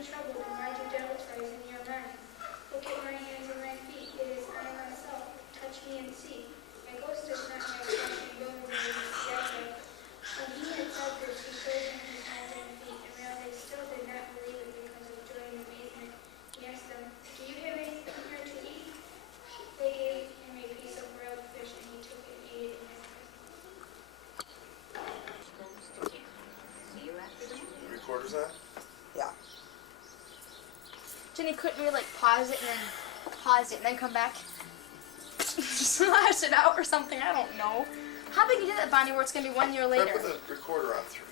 in trouble when rising devils rise in your mind. Look at my hands and my feet. It is I myself. Touch me and see. My ghost does not have flesh and bone as you see I have. When he had said this, he showed him his hands and feet, and while they still did not believe it because of joy and amazement, he asked them, "Do you have anything here to eat?" They gave him a piece of broiled fish, and he took it and ate it in his presence. The recorder's on? Yeah. Jenny, couldn't we like pause it and then come back? Slash it out or something, I don't know. How big you did that, Bonnie, where it's going to be 1 year Try later? put the recorder on 3.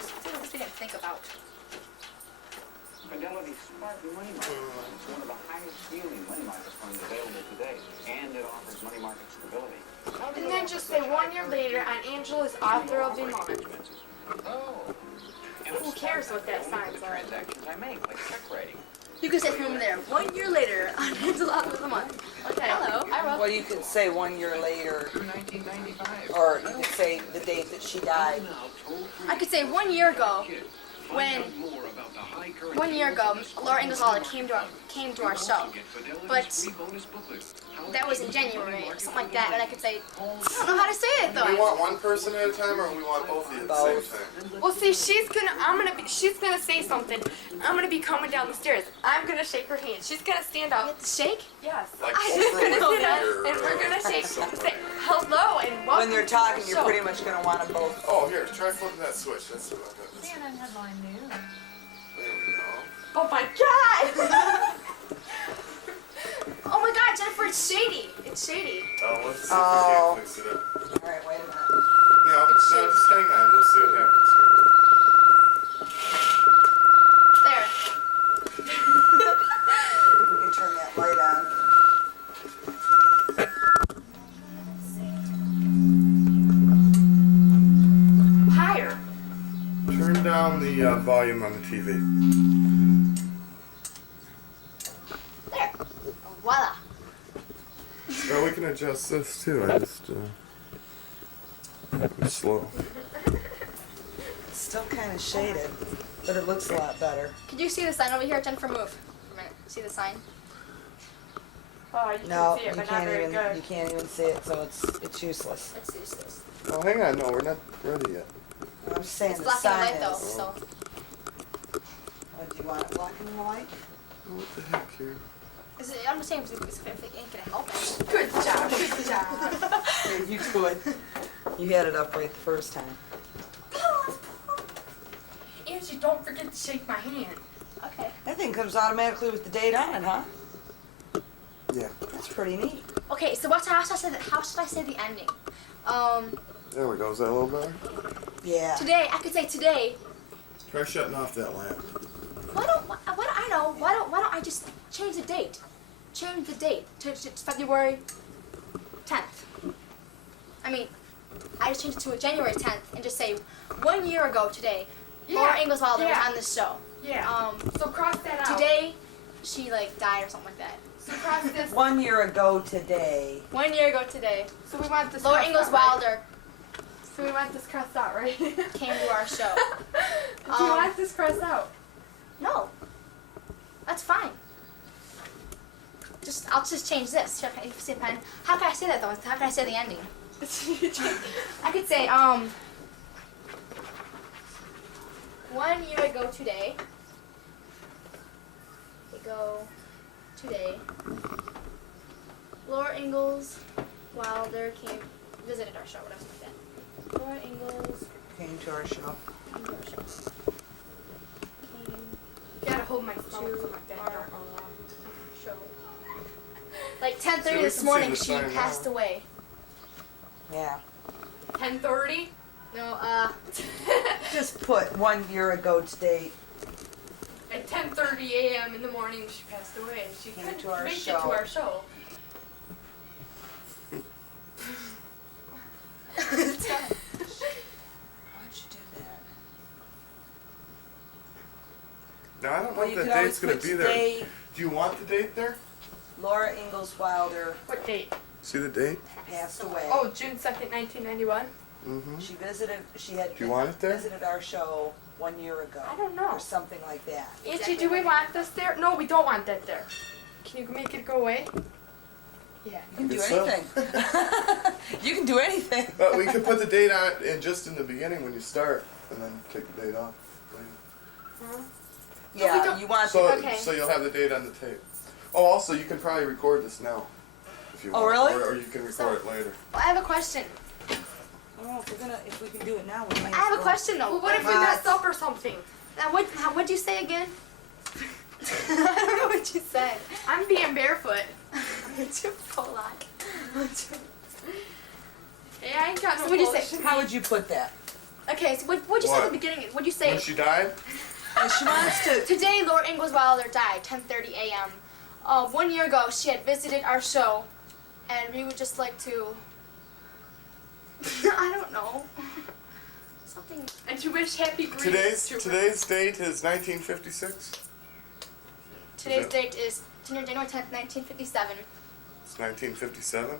Things we didn't think about. Fidelity Smart Money Market Fund is one of the highest yielding money market funds available today, and it offers money market stability. And then just say 1 year later on Angela's author of the month. Oh. Who cares what that signs are? Transactions I make, like check writing. You can say from there, 1 year later on Angela of the month. Okay. Hello. I wrote. Well, you could say 1 year later, 1995. or you could say the date that she died. I could say 1 year ago, when 1 year ago, Laura Ingalls came to our show, but that was in January or something like that, and I could say, I don't know how to say it Do we though. want one person at a time, or we want both of you at the same Both. time? Well, see, she's gonna say something. I'm gonna be coming down the stairs. I'm gonna shake her hand. She's gonna stand You up. have to shake? Yes. Like I'm just Oprah gonna sit up, Winfrey and we're gonna shake. something. Say hello and welcome. When they're to our talking, you're show. pretty much going to want them both. Oh, here, try flipping that switch. That's what I'm going to say. CNN headline news. There we go. Oh my God! Oh my God, Jennifer, it's shady. It's shady. Oh, let's see if Oh. we can't fix it up. All right, wait a minute. No, just hang on. We'll see what happens There. We can turn that light on. Higher. here. Turn down the volume on the TV. There. Voila. Well, we can adjust this too. I just it's slow. It's still kind of shaded, but it looks a lot better. Could you see the sign over here? Jennifer, move for a minute. See the sign? Oh, you No, can see it, you but not can't very even. good. You can't even see it, so it's useless. Let's use this. Oh, hang on. No, we're not ready yet. I'm just saying It's the black and sign white though, is. so. Oh, do you want it black and white? Oh, what the heck here? Is it, I'm just saying, if it ain't gonna help it. Good job. Good job. Here, you do it. You had it up right the first time. Angie, don't forget to shake my hand. Okay. That thing comes automatically with the date on it, huh? Yeah. That's pretty neat. Okay, so how should I say the ending? There we go. Is that a little better? Yeah. Today, I could say today. Try shutting off that lamp. Why don't I just change the date? Change the date to February 10th. I mean, I just changed it to January 10th and just say 1 year ago today, Laura Ingalls was on this show. Yeah. So cross that out. Today, she like died or something like that. So cross this. 1 year ago today. 1 year ago today, So we want this. Laura crossed Ingalls out, right? Wilder So we want this crossed out, right? came to our show. Do you want this crossed out? No, that's fine. I'll just change this. Should I say pen? How can I say that though? How can I say the ending? I could say 1 year ago today. Today. Laura Ingalls Wilder visited our show. Whatever like that. Laura Ingalls Came to our show. came to our show. Came You gotta hold my phone to so my back our don't show. Like 10:30 So we this can see morning, the she sign passed now. away. Yeah. 10:30. No, Just put 1 year ago today. At 10:30 a.m. in the morning, she passed away. She Came couldn't to our make it show. to our show. Why'd you do that? Now, I don't know Well, if you that could always date's going put to be there. today. Do you want the date there? Laura Ingalls Wilder What date? See the date? passed away. Oh, June 2nd, 1991. Mm-hmm. She had Do you want it there? visited our show 1 year ago. I don't know. Or something like that. Angie, do we want this there? No, we don't want that there. Can you make it go away? Yeah. You can do Guess so. anything. You can do anything. But we could put the date on just in the beginning when you start, and then take the date off later. Yeah, you want So, Okay. so you'll have the date on the tape. Oh, also, you can probably record this now, if you Oh, want. really? Or you can record it later. Well, I have a question. Oh, if we can do it now, we might. I have a question though. Well, what if we What? mess up or something? Now, what'd you say again? I don't know what you said. I'm being barefoot. Hold on. Hey, I ain't got no What'd you say? bullshit. How would you put that? Okay, so what'd you say at What? the beginning? What'd you say? When she died? She wants to. Today, Laura Ingalls Wilder died, 10:30 a.m. 1 year ago, she had visited our show, and we would just like to. I don't know. Something. And to wish happy grief to her. Today's date is 1956. Today's it? date is January 10th, 1957. It's 1957.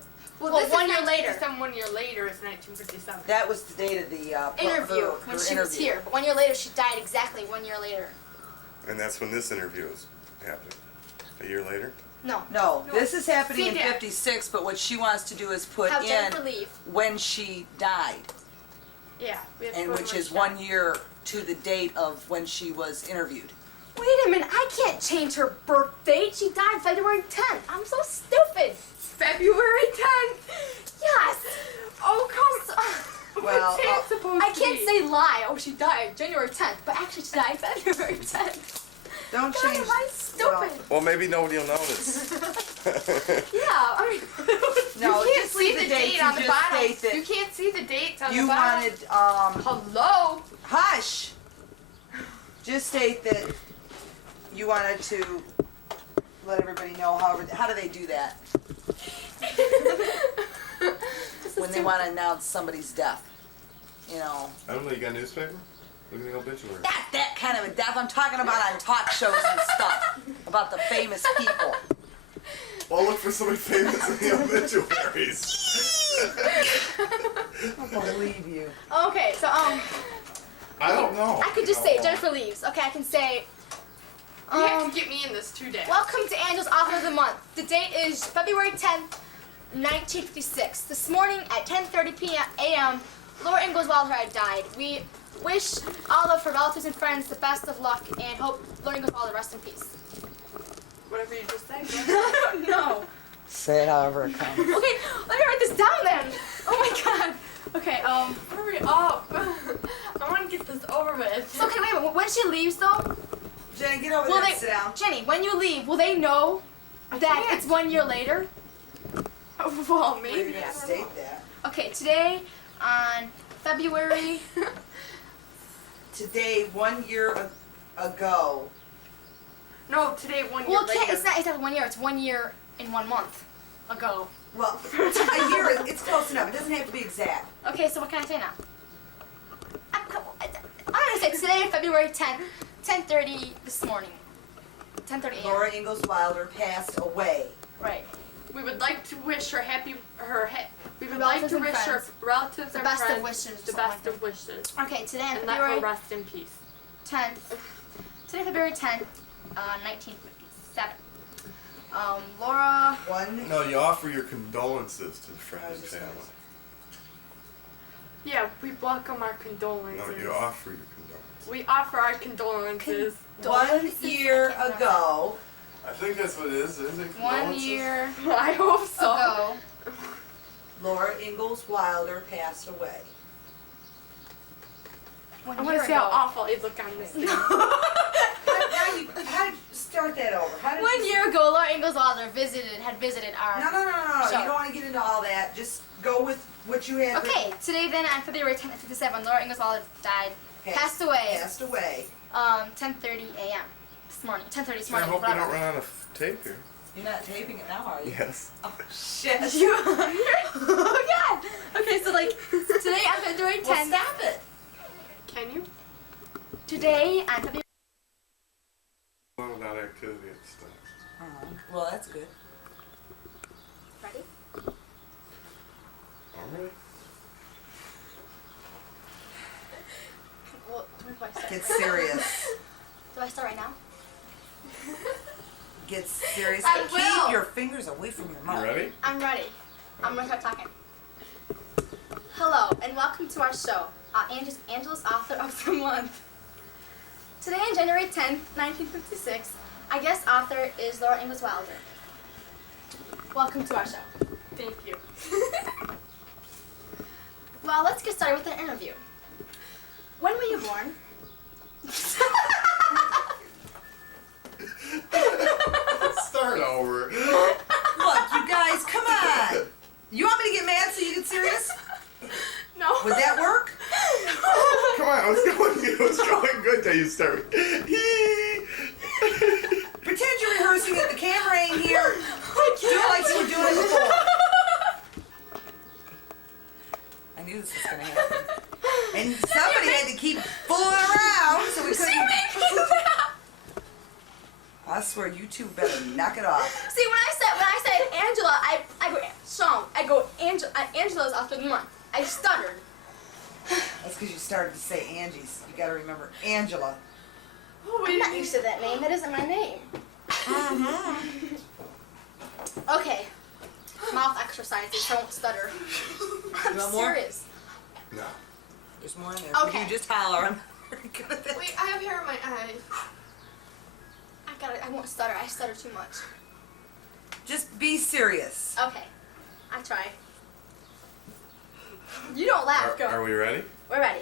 Well, this 1 is year later. 1 year later is 1957. That was the date of the Interview her when she was interview. here. But 1 year later, she died exactly 1 year later. And that's when this interview is happening. A year later? No. No, this is happening in See that? 56, but what she wants to do is put Have in Jennifer leave. when she died, Yeah. We have to and go which to is Russia. 1 year to the date of when she was interviewed. Wait a minute, I can't change her birth date. She died February 10th. I'm so stupid. February 10th. Yes. Oh, come on. Well, What's that supposed I to can't be? say lie. Oh, she died January 10th, but actually she died February 10th. Don't God, change. am I stupid? Well, maybe nobody will notice. Yeah, I mean. No, You can't just see leave the the date dates on and the just bottom. state that You can't see the dates on you the bottom. wanted. Hello. Hush. Just state that you wanted to let everybody know. How do they do that when they want to announce somebody's death? You know. I don't know, you got a newspaper? Look at the obituary. Not that kind of a death. I'm talking about on talk shows and stuff. About the famous people. Well, look for somebody famous in the obituaries. I don't believe you. Okay, so I don't know. I could just say Jennifer leaves. Okay, I can say. You have to get me in this today. Welcome to Angel's Offer of the Month. The date is February 10th, 1956. This morning at 10:30 p.m. a.m., Laura Ingalls Wilder had died. We wish all of her relatives and friends the best of luck and hope Laura Ingalls Wilder rest in peace. Whatever you just said. I don't know. Say it however it comes. Okay, let me write this down then. Oh my god. Okay, Hurry up. I want to get this over with. so okay, wait a minute. When she leaves though, Jenny, get over will there they, and sit down. Jenny, when you leave, will they know that can't. it's 1 year later? Well, Maybe maybe. you're I gonna don't state know. that. Okay, today on February. Today, 1 year ago. No, today 1 year Well, it later. can't, it's not exactly 1 year. It's 1 year and 1 month ago. Well, a year. It's close enough. It doesn't have to be exact. Okay, so what can I say now? I'm gonna say today, February 10th, 10:30 this morning. 10:30 a.m. Laura Ingalls Wilder passed away. Right. We would like to wish her we would Relatives like to and wish her friends. relatives The and best of friends wishes, the something best like that. of wishes. Okay, today on And let her February rest in peace. 10th. Today, February 10th, 1957. Laura. No, you offer your condolences to the friends and just family. Yeah, we welcome our No, condolences. you offer your condolences. We offer our condolences. 1 year ago. I think that's what it is, isn't it? 1 Condolences? year I hope so. ago. Laura Ingalls Wilder passed away. 1 I year want to see how ago. awful I look on this thing. How did you start that over? How did 1 you- year ago, Laura Ingalls Wilder had visited our. No. Sure. You don't want to get into all that. Just go with what you had. Okay, today then on February 10th, 1957, Laura Ingalls Wilder died, passed away, Passed away. 10:30 a.m. this morning, 10:30 this I morning. hope we whatever. don't run out of tape here. You're not taping it now, are you? Yes. Oh shit. You, oh god. Okay, so like today on February 10th. Well, stop it. Can you? Today on February. Without activity and stuff. Well, that's good. Ready? Alright. Do I start? Get right now? serious. Do I start right now? Get serious. I Keep will. your fingers away from your mouth. You ready? I'm ready. I'm gonna start talking. Hello, and welcome to our show. Angela's Author of the Month. Today, on January 10th, 1956, our guest author is Laura Ingalls Wilder. Welcome to our show. Thank you. Well, let's get started with the interview. When were you born? Start over. Look, you guys, come on. You want me to get mad so you get serious? No. Would that work? Come on, it was going good till you start. Pretend you're rehearsing it. The camera ain't here. Do it like you were doing it before. I knew this was going to happen. And somebody had to keep fooling around so we couldn't. I swear, you two better knock it off. See, when I said Angela, I go Sean. I go Angela's Author of the Month. I stuttered. That's because you started to say Angie's. You got to remember Angela. I'm not used to that name. That isn't my name. Okay. Mouth exercises so I won't stutter. I'm You want more? serious. No. There's more in there. Okay. You just holler. I'm very good at that. Wait, I have hair in my eye. I won't stutter. I stutter too much. Just be serious. Okay. I try. You don't laugh. Go. Are we ready? We're ready.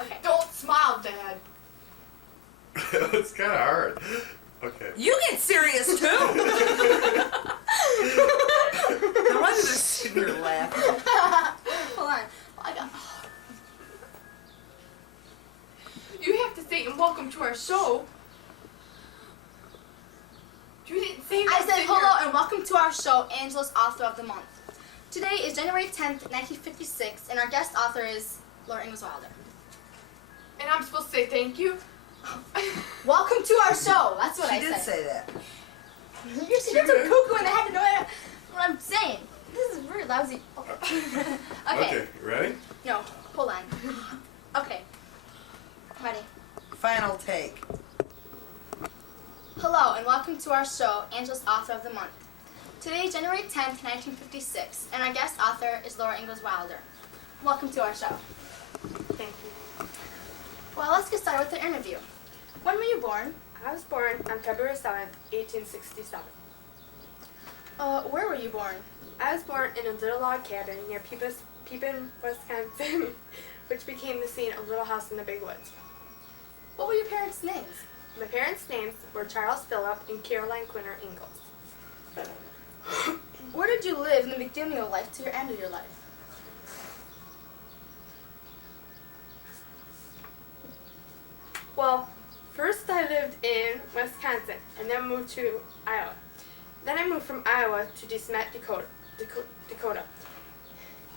Okay. Don't smile, Dad. It's kind of hard. Okay. You get serious too. No wonder they're sitting here laughing. Hold on. I got. You have to say and welcome to our show. You didn't say that. I said hello and welcome to our show, Angela's Author of the Month. Today is January 10th, 1956, and our guest author is Laura Ingalls Wilder. And I'm supposed to say thank you? Welcome to our show. That's what She I did said. say that. You're so cuckoo and I had to know what I'm saying. This is very lousy. Okay. Okay, you ready? No, hold on. Okay. Ready. Final take. Hello and welcome to our show, Angela's Author of the Month. Today is January 10th, 1956, and our guest author is Laura Ingalls Wilder. Welcome to our show. Thank you. Well, let's get started with the interview. When were you born? I was born on February 7th, 1867. Where were you born? I was born in a little log cabin near Peepin, Wisconsin, which became the scene of Little House in the Big Woods. What were your parents' names? My parents' names were Charles Phillip and Caroline Quinter Ingalls. Where did you live in the beginning of life to your end of your life? Well, first I lived in Wisconsin and then moved to Iowa. Then I moved from Iowa to DeSmet, Dakota.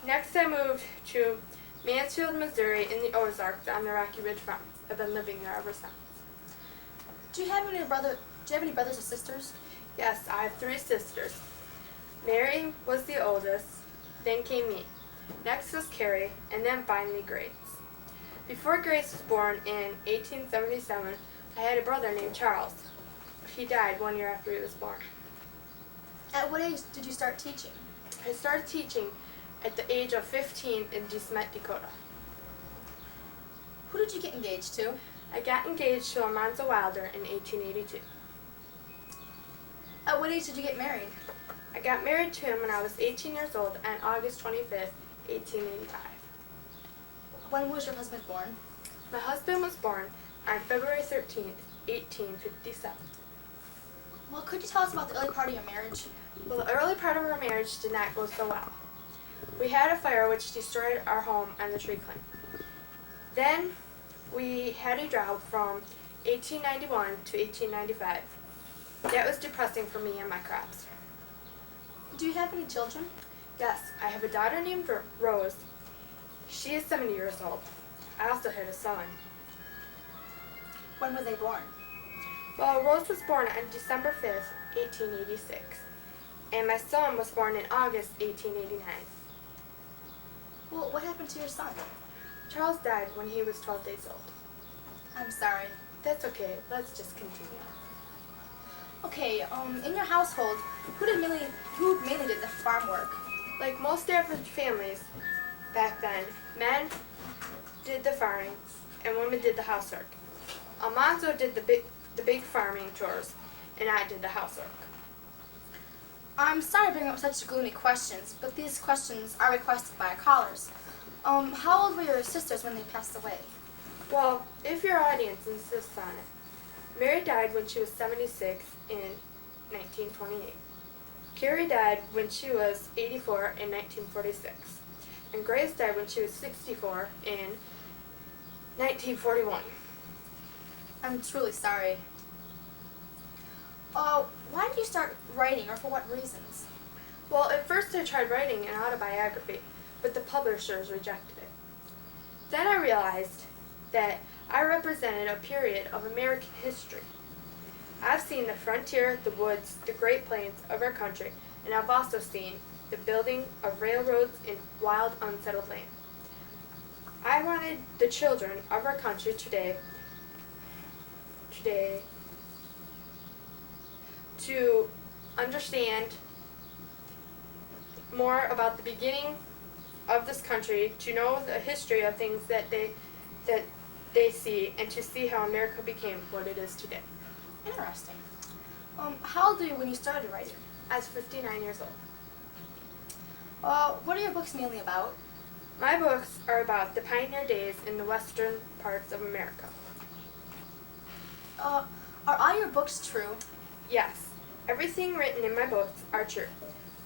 Next I moved to Mansfield, Missouri in the Ozarks on the Rocky Ridge Farm. I've been living there ever since. Do you have any brothers or sisters? Yes, I have 3 sisters. Mary was the oldest, then came me. Next was Carrie, and then finally Grace. Before Grace was born in 1877, I had a brother named Charles. He died 1 year after he was born. At what age did you start teaching? I started teaching at the age of 15 in DeSmet, Dakota. Who did you get engaged to? I got engaged to Almanza Wilder in 1882. At what age did you get married? I got married to him when I was 18 years old on August 25th, 1885. When was your husband born? My husband was born on February 13th, 1857. Well, could you tell us about the early part of your marriage? Well, the early part of our marriage did not go so well. We had a fire which destroyed our home and the tree climb. Then we had a drought from 1891 to 1895. That was depressing for me and my crops. Do you have any children? Yes, I have a daughter named Rose. She is 70 years old. I also had a son. When were they born? Well, Rose was born on December 5th, 1886. And my son was born in August 1889. Well, what happened to your son? Charles died when he was 12 days old. I'm sorry. That's okay. Let's just continue. Okay, in your household, who mainly did the farm work? Like most average families back then, men did the farming and women did the housework. Almanzo did the big farming chores, and I did the housework. I'm sorry to bring up such gloomy questions, but these questions are requested by our callers. How old were your sisters when they passed away? Well, if your audience insists on it, Mary died when she was 76 in 1928. Carrie died when she was 84 in 1946. And Grace died when she was 64 in 1941. I'm truly sorry. Why did you start writing, or for what reasons? Well, at first I tried writing an autobiography, but the publishers rejected it. Then I realized that I represented a period of American history. I've seen the frontier, the woods, the Great Plains of our country, and I've also seen the building of railroads in wild, unsettled land. I wanted the children of our country today to understand more about the beginning of this country, to know the history of things that they see, and to see how America became what it is today. Interesting. How old were you when you started writing? I was 59 years old. What are your books mainly about? My books are about the pioneer days in the western parts of America. Are all your books true? Yes, everything written in my books are true,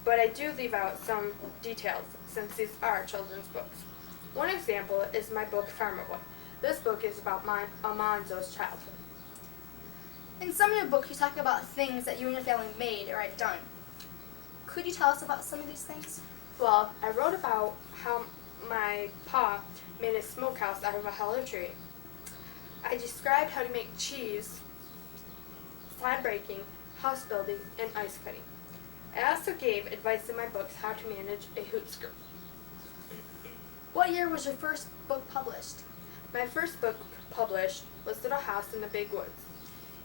but I do leave out some details since these are children's books. One example is my book Farmer Boy. This book is about Almanzo's childhood. In some of your books, you talk about things that you and your family made or had done. Could you tell us about some of these things? Well, I wrote about how my pa made a smokehouse out of a hollow tree. I described how to make cheese, slab breaking, house building, and ice cutting. I also gave advice in my books how to manage a hoop skirt. What year was your first book published? My first book published was Little House in the Big Woods.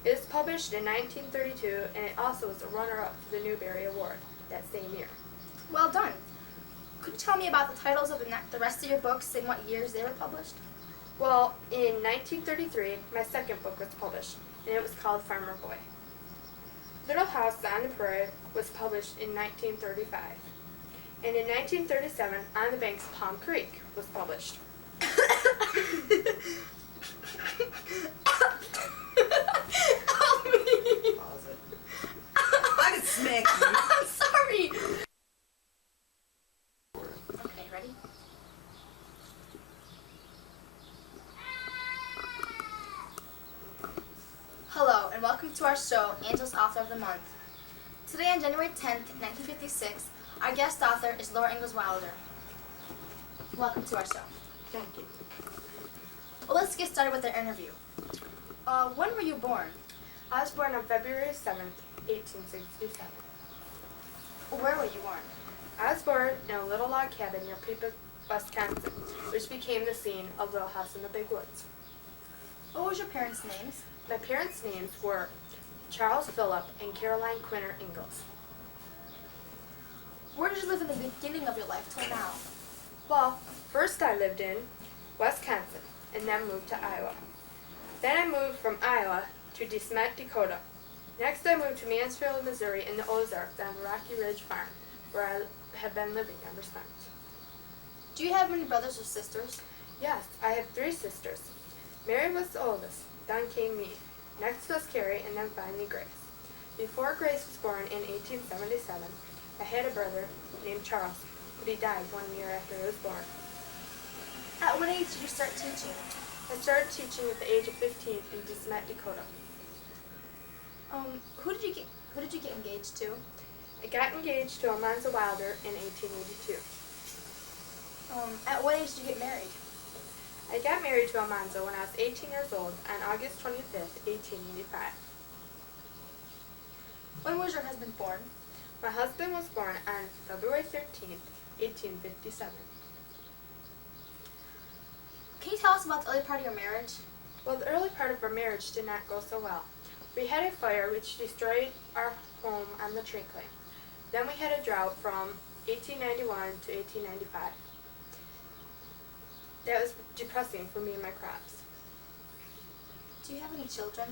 It was published in 1932, and it also was a runner-up for the Newbery Award that same year. Well done. Could you tell me about the titles of the rest of your books and what years they were published? Well, in 1933, my second book was published, and it was called Farmer Boy. Little House on the Prairie was published in 1935, and in 1937, On the Banks of Palm Creek was published. Help me! Pause it. I could smack you. I'm sorry! Okay, ready? Hello, and welcome to our show, Angel's Author of the Month. Today on January 10th, 1956, our guest author is Laura Ingalls Wilder. Welcome to our show. Thank you. Well, let's get started with our interview. When were you born? I was born on February 7th, 1867. Where were you born? I was born in a little log cabin near Peepa, Wisconsin, which became the scene of Little House in the Big Woods. What was your parents' names? My parents' names were Charles Phillip and Caroline Quinter Ingalls. Where did you live in the beginning of your life till now? Well, first I lived in Wisconsin and then moved to Iowa. Then I moved from Iowa to DeSmet, Dakota. Next I moved to Mansfield, Missouri in the Ozarks on the Rocky Ridge Farm, where I have been living ever since. Do you have many brothers or sisters? Yes, I have 3 sisters. Mary was the oldest, then came me. Next was Carrie, and then finally Grace. Before Grace was born in 1877, I had a brother named Charles, but he died 1 year after I was born. At what age did you start teaching? I started teaching at the age of 15 in DeSmet, Dakota. Who did you get engaged to? I got engaged to Almanzo Wilder in 1882. At what age did you get married? I got married to Almanzo when I was 18 years old on August 25th, 1885. When was your husband born? My husband was born on February 13th, 1857. Can you tell us about the early part of your marriage? Well, the early part of our marriage did not go so well. We had a fire which destroyed our home on the tree claim. Then we had a drought from 1891 to 1895. That was depressing for me and my crops. Do you have any children?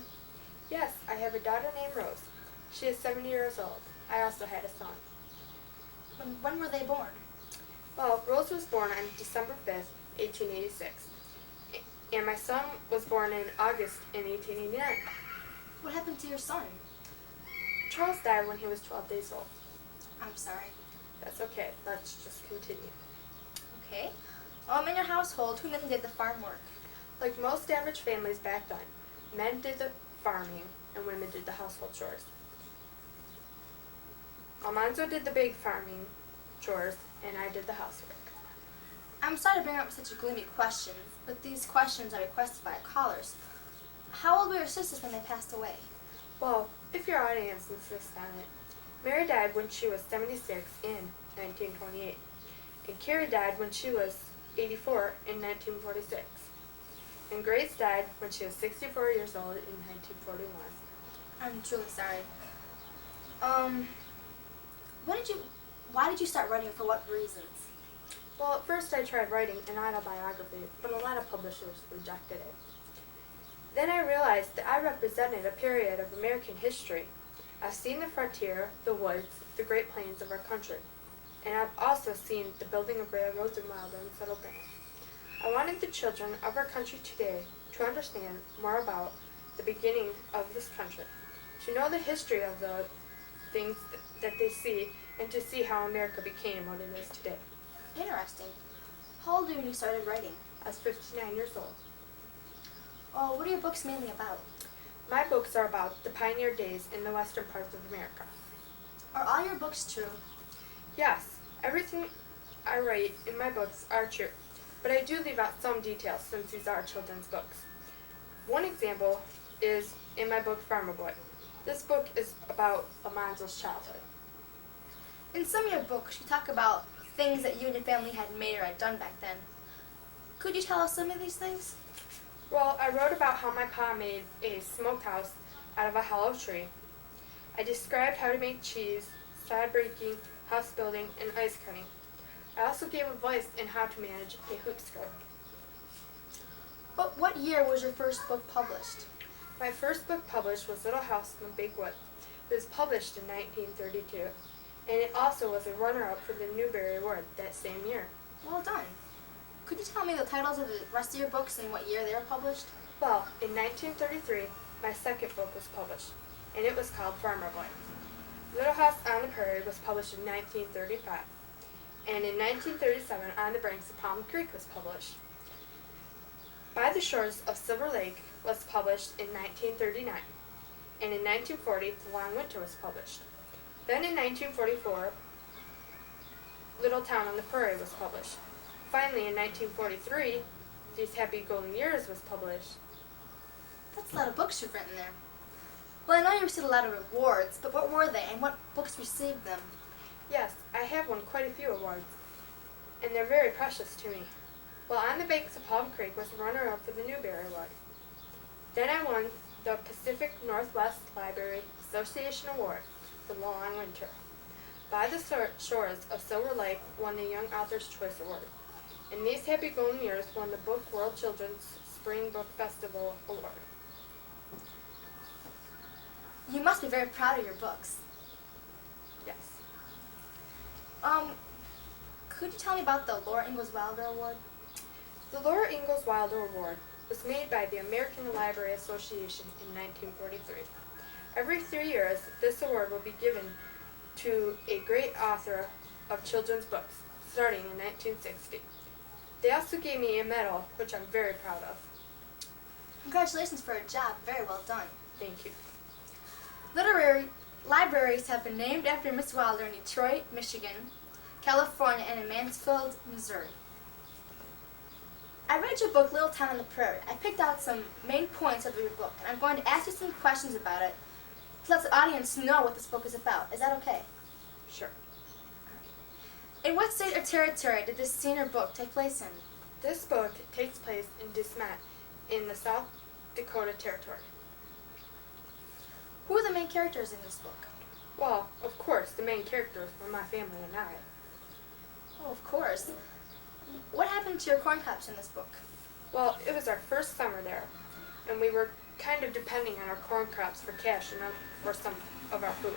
Yes, I have a daughter named Rose. She is 7 years old. I also had a son. When were they born? Well, Rose was born on December 5th, 1886. And my son was born in August in 1889. What happened to your son? Charles died when he was 12 days old. I'm sorry. That's okay. Let's just continue. Okay. In your household, who mainly did the farm work? Like most average families back then, men did the farming and women did the household chores. Almanzo did the big farming chores and I did the housework. I'm sorry to bring up such gloomy questions, but these questions are requested by our callers. How old were your sisters when they passed away? Well, if your audience insists on it, Mary died when she was 76 in 1928, and Carrie died when she was 84 in 1946, and Grace died when she was 64 years old in 1941. I'm truly sorry. Why did you start writing? For what reasons? Well, at first I tried writing an autobiography, but a lot of publishers rejected it. Then I realized that I represented a period of American history. I've seen the frontier, the woods, the Great Plains of our country, and I've also seen the building of railroads and wilder and settled down. I wanted the children of our country today to understand more about the beginning of this country, to know the history of the things that they see, and to see how America became what it is today. Interesting. How old were you when you started writing? I was 59 years old. Oh, what are your books mainly about? My books are about the pioneer days in the western parts of America. Are all your books true? Yes, everything I write in my books are true, but I do leave out some details since these are children's books. One example is in my book Farmer Boy. This book is about Almanzo's childhood. In some of your books, you talk about things that you and your family had made or had done back then. Could you tell us some of these things? Well, I wrote about how my pa made a smokehouse out of a hollow tree. I described how to make cheese, sod breaking, house building, and ice cutting. I also gave advice in how to manage a hoop skirt. What year was your first book published? My first book published was Little House in the Big Wood. It was published in 1932, and it also was a runner-up for the Newbery Award that same year. Well done. Could you tell me the titles of the rest of your books and what year they were published? Well, in 1933, my second book was published, and it was called Farmer Boy. Little House on the Prairie was published in 1935, and in 1937, On the Banks of Palm Creek was published. By the Shores of Silver Lake was published in 1939, and in 1940, The Long Winter was published. Then in 1944, Little Town on the Prairie was published. Finally, in 1943, These Happy Golden Years was published. That's a lot of books you've written there. Well, I know you received a lot of awards, but what were they and what books received them? Yes, I have won quite a few awards, and they're very precious to me. Well, On the Banks of Palm Creek was the runner-up for the Newbery Award. Then I won the Pacific Northwest Library Association Award for The Long Winter. By the Shores of Silver Lake won the Young Author's Choice Award. And These Happy Golden Years won the Book World Children's Spring Book Festival Award. You must be very proud of your books. Yes. Could you tell me about the Laura Ingalls Wilder Award? The Laura Ingalls Wilder Award was made by the American Library Association in 1943. Every 3 years, this award will be given to a great author of children's books, starting in 1960. They also gave me a medal, which I'm very proud of. Congratulations for a job. Very well done. Thank you. Literary libraries have been named after Miss Wilder in Detroit, Michigan, California, and in Mansfield, Missouri. I read your book, Little Town on the Prairie. I picked out some main points of your book, and I'm going to ask you some questions about it to let the audience know what this book is about. Is that okay? Sure. In what state or territory did this scene or book take place in? This book takes place in Dismat in the South Dakota Territory. Who are the main characters in this book? Well, of course, the main characters were my family and I. Oh, of course. What happened to your corn crops in this book? Well, it was our first summer there, and we were kind of depending on our corn crops for cash and for some of our food.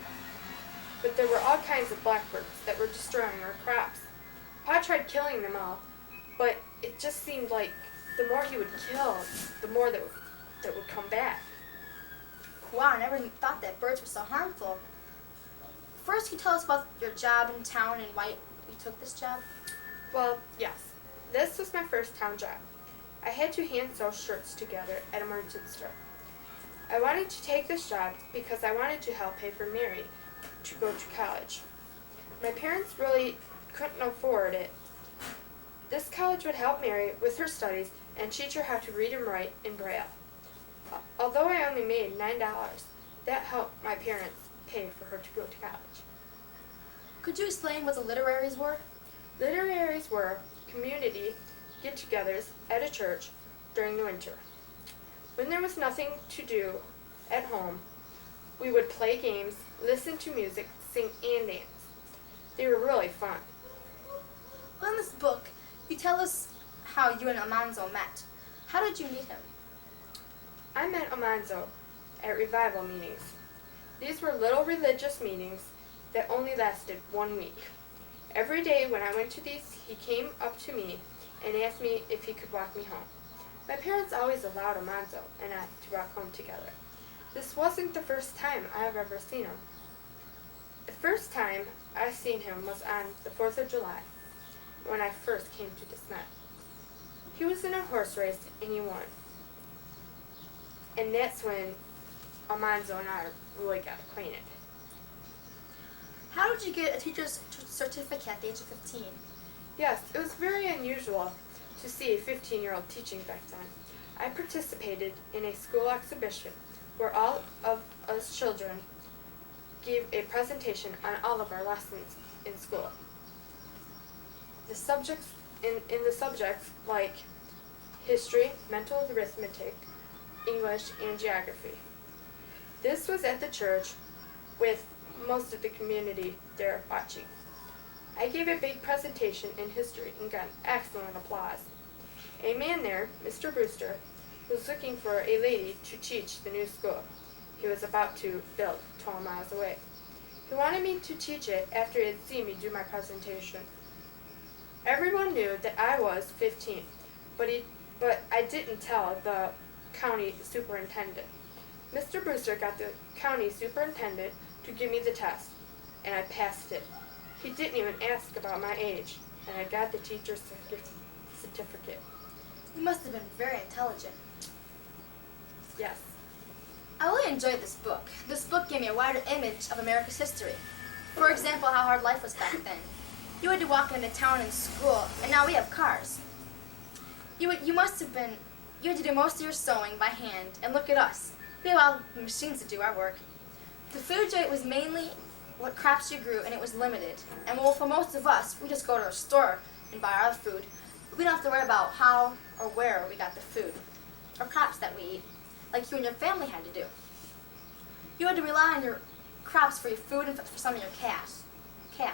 But there were all kinds of blackbirds that were destroying our crops. Pa tried killing them all, but it just seemed like the more he would kill, the more that would come back. Wow, I never thought that birds were so harmful. First, can you tell us about your job in town and why you took this job? Well, yes. This was my first town job. I had to hand sew shirts together at a merchant store. I wanted to take this job because I wanted to help pay for Mary to go to college. My parents really couldn't afford it. This college would help Mary with her studies and teach her how to read and write in Braille. Although I only made $9, that helped my parents pay for her to go to college. Could you explain what the literaries were? Literaries were community get-togethers at a church during the winter. When there was nothing to do at home, we would play games, listen to music, sing, and dance. They were really fun. Well, in this book, you tell us how you and Almanzo met. How did you meet him? I met Almanzo at revival meetings. These were little religious meetings that only lasted 1 week. Every day when I went to these, he came up to me and asked me if he could walk me home. My parents always allowed Almanzo and I to walk home together. This wasn't the first time I have ever seen him. The first time I seen him was on the 4th of July, when I first came to Dismet. He was in a horse race and he won. And that's when Almanzo and I really got acquainted. How did you get a teacher's certificate at the age of 15? Yes, it was very unusual to see a 15-year-old teaching back then. I participated in a school exhibition where all of us children gave a presentation on all of our lessons in school. The subjects in the subjects like history, mental arithmetic, English, and geography. This was at the church with most of the community there watching. I gave a big presentation in history and got excellent applause. A man there, Mr. Brewster, was looking for a lady to teach the new school he was about to build 12 miles away. He wanted me to teach it after he had seen me do my presentation. Everyone knew that I was 15, but I didn't tell the county superintendent. Mr. Brewster got the county superintendent to give me the test, and I passed it. He didn't even ask about my age, and I got the teacher's certificate. You must have been very intelligent. Yes. I really enjoyed this book. This book gave me a wider image of America's history. For example, how hard life was back then. You had to walk into town and school, and now we have cars. You had to do most of your sewing by hand, and look at us. We have all the machines to do our work. The food you ate was mainly what crops you grew, and it was limited. And well, for most of us, we just go to a store and buy our food. We don't have to worry about how or where we got the food or crops that we eat, like you and your family had to do. You had to rely on your crops for your food and for some of your cash.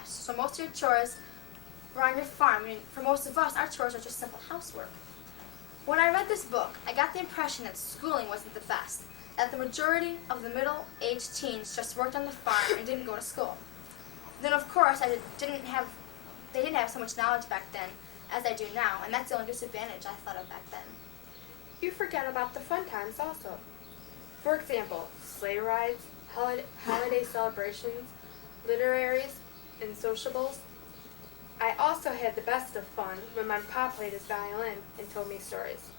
So most of your chores were on your farm. I mean, for most of us, our chores are just simple housework. When I read this book, I got the impression that schooling wasn't the best, that the majority of the middle-aged teens just worked on the farm and didn't go to school. Then, of course, they didn't have so much knowledge back then as I do now, and that's the only disadvantage I thought of back then. You forget about the fun times also. For example, sleigh rides, holiday celebrations, literaries, and sociables. I also had the best of fun when my pa played his violin and told me stories.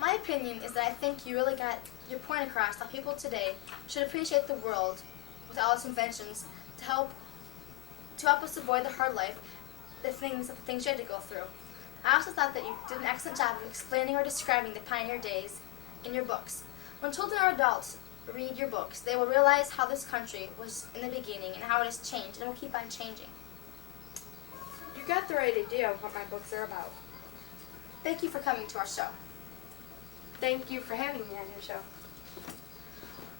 My opinion is that I think you really got your point across how people today should appreciate the world with all its inventions to help us avoid the hard life, the things you had to go through. I also thought that you did an excellent job of explaining or describing the pioneer days in your books. When children or adults read your books, they will realize how this country was in the beginning and how it has changed and will keep on changing. You You got the right idea of what my books are about. Thank you for coming to our show. Thank you for having me on your show.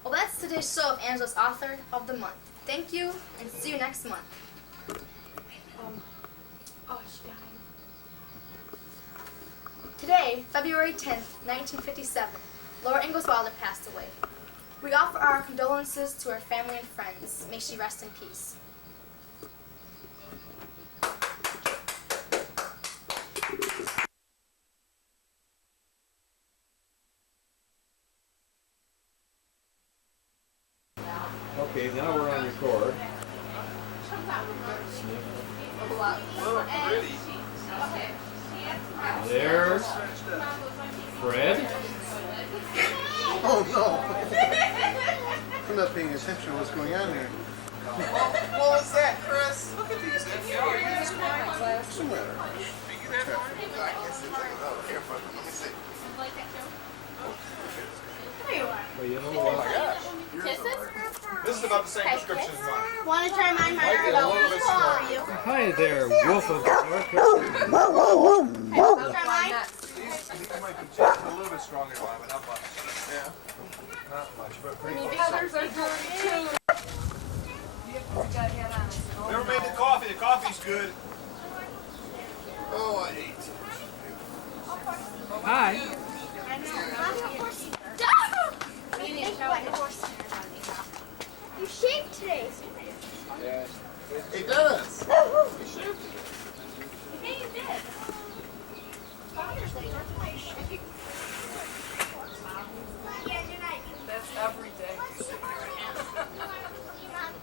Well, that's today's show of Angela's Author of the Month. Thank you, and see you next month. Oh, she died. Today, February 10th, 1957, Laura Ingalls Wilder passed away. We offer our condolences to her family and friends. May she rest in peace. Okay, now we're on record. There's Fred. Oh no! I'm not paying attention to what's going on here. What was that, Chris? Look at these. What's the matter? I guess it's here, but let me see. Well, you know what? This is about the same prescription as mine. Want to try mine, Might be a little bit stronger. Hi there, Wolf of North Carolina. Try mine? These might be just a little bit stronger, but not much. Yeah. Not much, but pretty close. Whoever made the coffee's good. Oh, I ate. Hi. You shaved today. Hey, Dennis. Hey, you did. Father's Day, that's why you shaved. That's every day.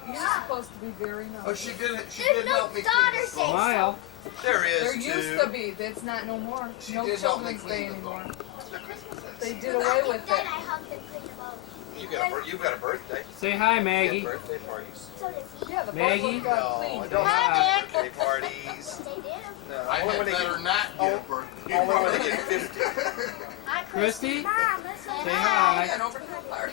You're supposed to be very nice. Oh, she did it. She There's did no help me. Daughter's Day. Smile. There is There too. used to be. That's not no more. She No did help me Children's clean Day the anymore. book. They did away with Then it. I helped him clean the boat. You've got a birthday. Say hi, You Maggie. have birthday parties. So does he. Yeah, the Maggie? book got No, I cleaned. don't Hi, have Dick. birthday parties. They did. No, I only had when they better get, not get a birthday only when they party. get 50. Hi, Christy? Mom, let's say Say hi. And over to the park.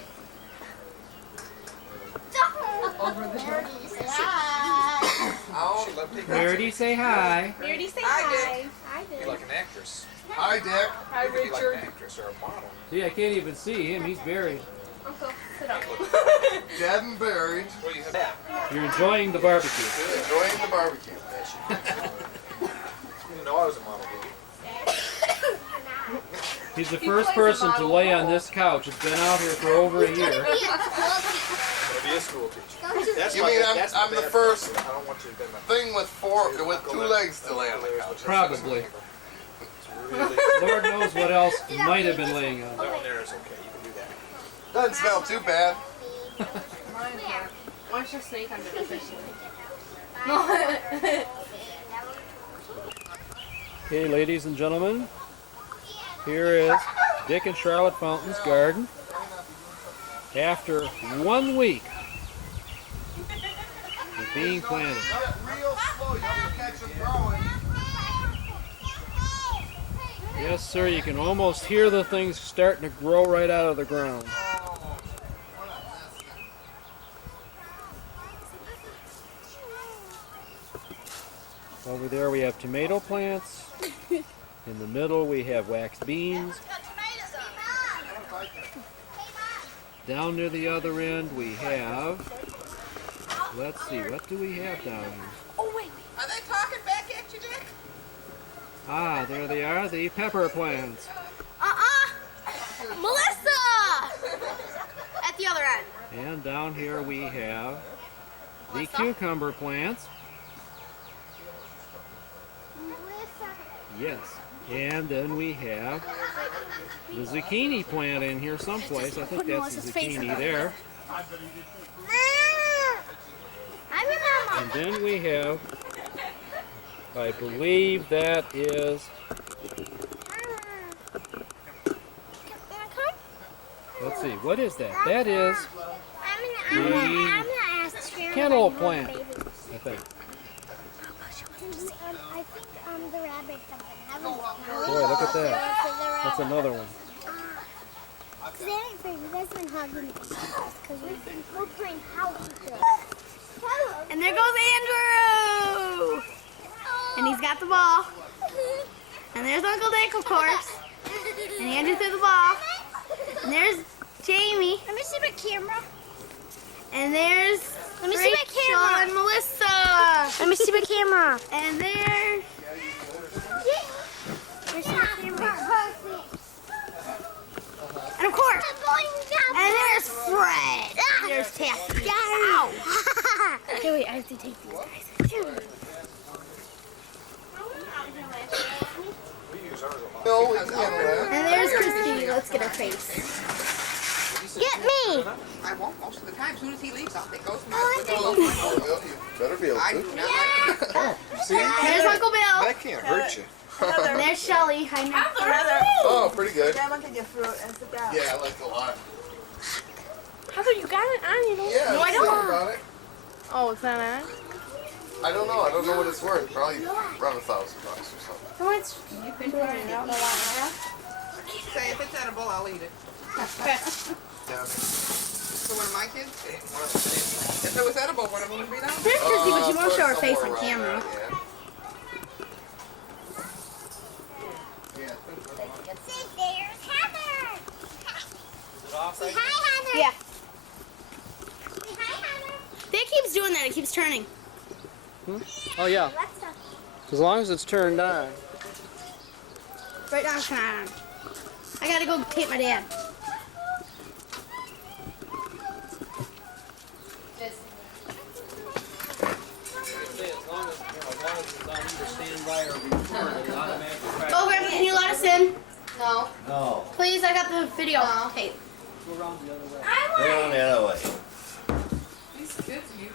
Over there. Say hi. She loved taking Rarity, say hi. Nerdy, say Hi, hi. Hi, Be like an actress. Hi, Dick. Hi, You could be like an Richard. actress or a model. See, I can't even see him. He's buried. Uncle, sit up. Dead and buried. What do you have? Yeah. You're enjoying the barbecue. Enjoying the barbecue. You didn't know I was a model, did you? He's the first person to lay on this couch. It's been out here for over a year. I'm gonna be a school teacher. That's You my- mean that's I'm my the bad first part. I don't want you to be my thing with two legs to lay on the couch? Probably. Really, Lord knows what else might have been laying on. down there is okay. You can do that. Doesn't smell too bad. What's your snake under the fish? Okay, ladies and gentlemen, here is Dick and Charlotte Fountain's garden. After 1 week of being planted. Real slow. You have to catch them growing. Yes, sir, you can almost hear the things starting to grow right out of the ground. Over there we have tomato plants. In the middle we have wax beans. Down near the other end we have, let's see, what do we have down here? Oh, wait. Are they talking back at you, Dick? Ah, there they are, the pepper plants. Melissa! At the other end. And down here we have the cucumber plants. Yes. And then we have the zucchini plant in here someplace. I think that's the zucchini there. I'm your mama. And then we have, I believe that is, let's see, what is that? That is I'm the gonna ask cantaloupe plant, I think. I think the rabbit something. Boy, look at that. That's another one. They ain't fair. You guys been hugging me because we're playing house today. And there goes Andrew! And he's got the ball. And there's Uncle Dick, of course. And Andrew threw the ball. And there's Jamie. Let me see my camera. And there's Rachel and Melissa. Let me see my camera. And there's my camera. And of course, and there's Fred. There's Tassie. Ow. Okay, wait, I have to take these guys. No, we can't laugh. And there's Christy. Let's get her face. Get me! I won't most of the time. As soon as he leaves, I'll take those. Oh, well, you better be able I to. do not like See? There's Uncle Bill. That can't hurt you. And there's Shelly. Hi, Heather. Oh, pretty good. Grab one of your fruit and sit down. Yeah, I like it a lot. Heather, you got it on, you know? Yeah, No, I it's don't. something about it. Oh, it's not on? I don't know. I don't know what it's worth. Probably around $1,000 or something. How much? I don't know why. Say if it's edible, I'll eat it. Down For one of my kids? If it was edible, one of them would be down. There's Christy, but she won't show her face on somewhere camera. around there, yeah. See, there's Heather. Say hi, Heather. Yeah. Say hi, Heather. It keeps doing that. It keeps turning. Oh yeah, as long as it's turned on. Right now, it's not on. I gotta go tape my dad. Oh, Grandma, can you let us in? No. No, Please, I got the video tape. Go around the other way. go on the other way. These kids, you.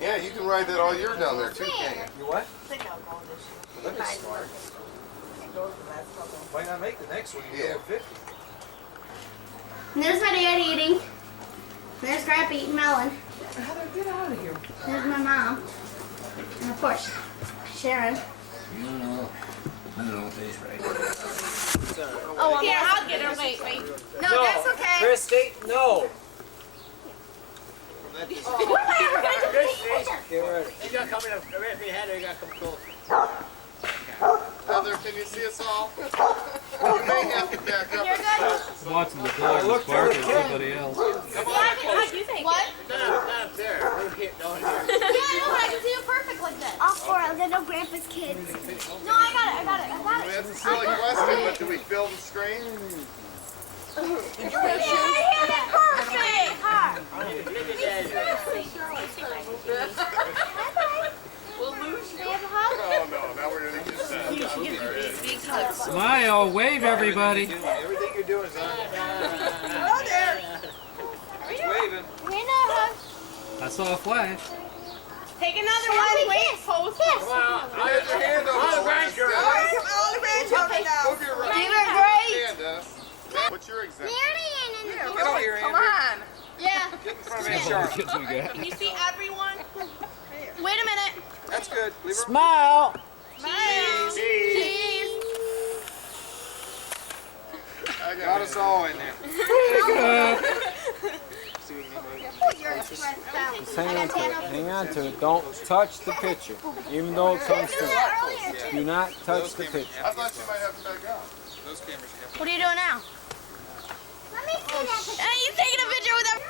Yeah, you can ride that all year down there too, can't you? You what? I think I'll go this year. That is smart. Go to the last couple. Why not make the next one? You Yeah. go 50. And there's my dad eating. And there's Grandpa eating melon. Heather, get out of here. There's my mom. And of course, Sharon. You know, I don't taste right. Oh, here, I'll get her. Wait. No, that's okay. Christy, no. What am I ever going to do? Get ready. You got coming up. If you had it, you got to come close. Heather, can you see us all? You may have to back up. You're good. Watching the dog barking at everybody else. What do you think? What? Not up there. We're here, down here. Yeah, I know, but I can see it perfect like this. All four of them, no Grandpa's kids. No, I got it. That's a silly question, but do we fill the screen? Did you wear shoes? Perfect. We'll lose you. Oh no, now we're gonna get that. Smile, wave everybody. Everything you're doing is on. Hello there. He's waving. I saw a flash. Take another one. Wait, pose this. Get your hand over the last All right, come on, all the grandchildren now. Move your right Give her great. hand, What's your example? Get over here, Come Andrew. on. Yeah. Get in front of That's me. all the kids we got. Can you see everyone? Wait a minute. That's good. Leave her. Smile. Cheese. I Got us all in there. Good. Put your express down. Just hang on to it. Don't touch the picture, even though it comes through. Do not touch the picture. I thought you might have to back out. Those cameras you have. What are you doing now? Let me see that picture. Are you taking a picture with them?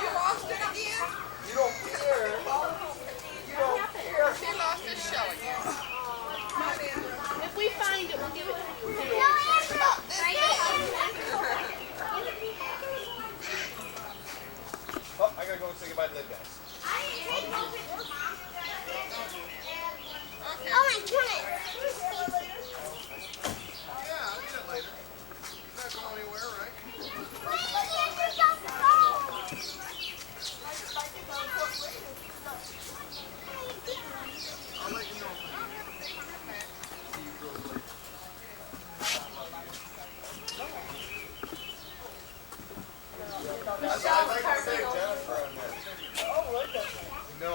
You lost it again? You don't care. You don't care. He lost his shell again. If we find it, we'll give it to you. No, Oh, I gotta go and say goodbye to that guy. Oh my goodness. Yeah, I'll get it later.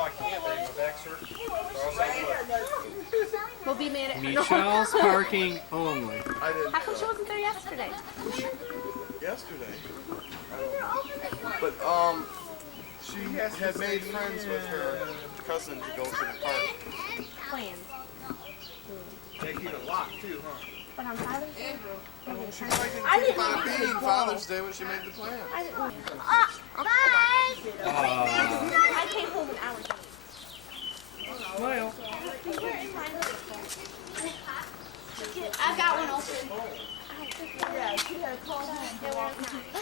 I can't, baby. My back's hurting. We'll be mad at her. Michelle's parking only. I didn't. How come she wasn't there yesterday? Yesterday. But she had made friends with her cousin to go to the park. Plans. They keep it locked too, huh? But on Father's Day? She probably didn't I think didn't about it know. being Father's Day when she made the plan. I didn't know. Bye! I came home an hour late. Smile. I've got one open.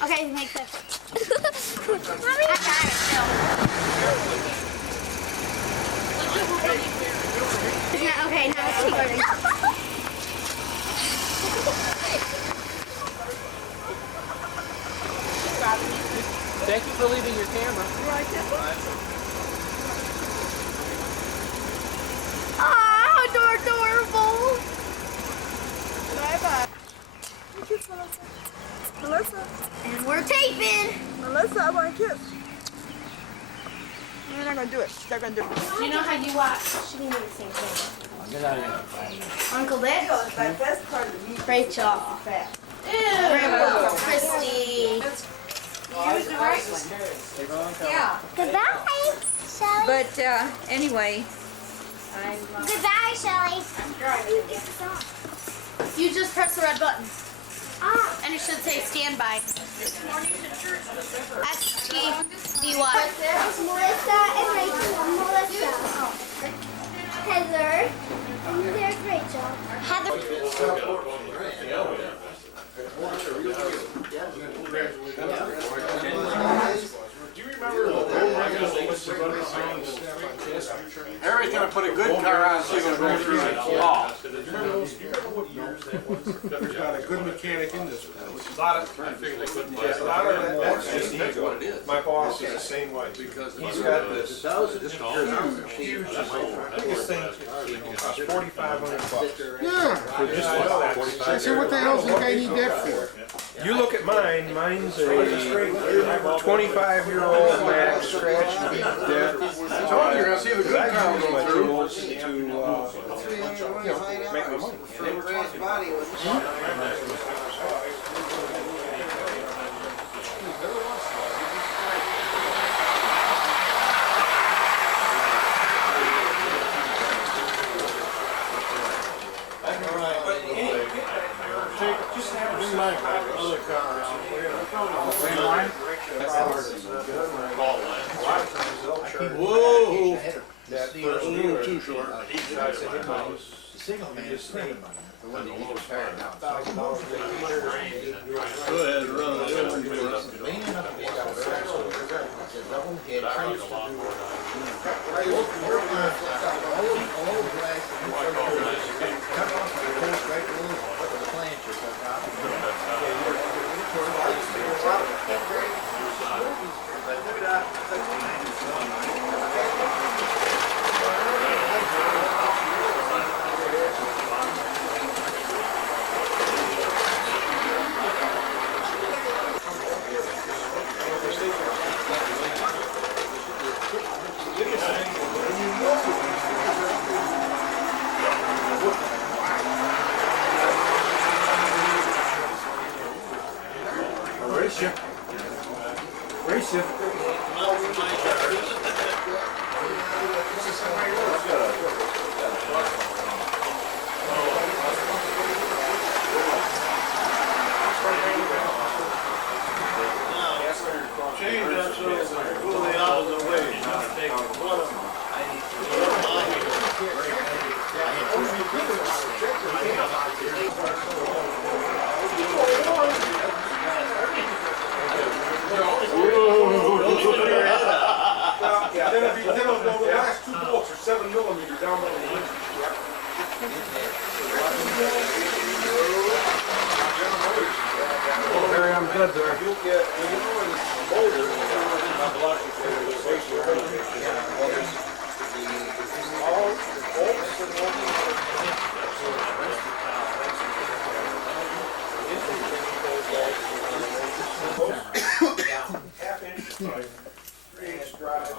Okay, make that. Mommy, I got it. No. Okay, now let's keep going. Thank you for leaving your camera. Ah, how adorable! Bye-bye. Melissa. And we're taping. Melissa, I want a kiss. They're not gonna do it. They're gonna do it. You know how you watch? She didn't do the same thing. Get out of here. Uncle Dick. That's part of the meat. Rachel. Grandma. Christy. Yeah. Goodbye, Shelly. But anyway, Goodbye, Shelly. You just press the red button. And it should say standby. S-T-B-Y. Melissa and Rachel. Melissa. Heather. And there's Rachel. Heather. Harry's gonna put a good car on so he can go through it. Oh. There's not a good mechanic in this. A lot of them, that's just what it is. My boss is the same way because he's got this huge, biggest thing, costs $4,500. Yeah. I said, what the hell does the guy need that for? You look at mine, mine's a 25-year-old Max scratch and beat dead. So you're gonna see the good car go through to, make my money. Just have bring my other car out. Whoa! That first a little too short. Single man just the one that you tired now. Go ahead, run it. Race you. Change that so it's fully out of the way. Then if you the last two bolts are 7 millimeters down the length. Oh, Harry, I'm good there. You'll get, when you know where the motor is, all the bolts and half-inch drive, 3-inch drive,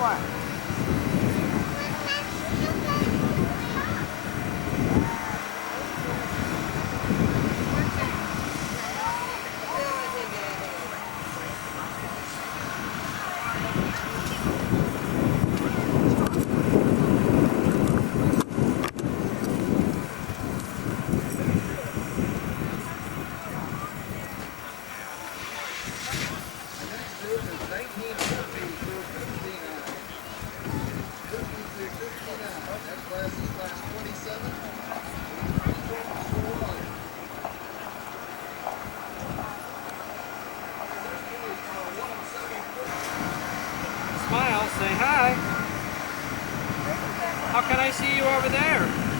more. Smile, say hi. How can I see you over there?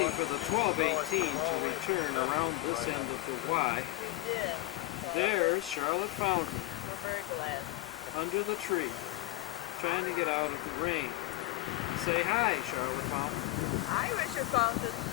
ready for the 1218 to return around this end of the Y, there's Charlotte Fountain. We're very glad. Under the tree, trying to get out of the rain. Say hi, Charlotte Fountain. Hi, Richard Fountain.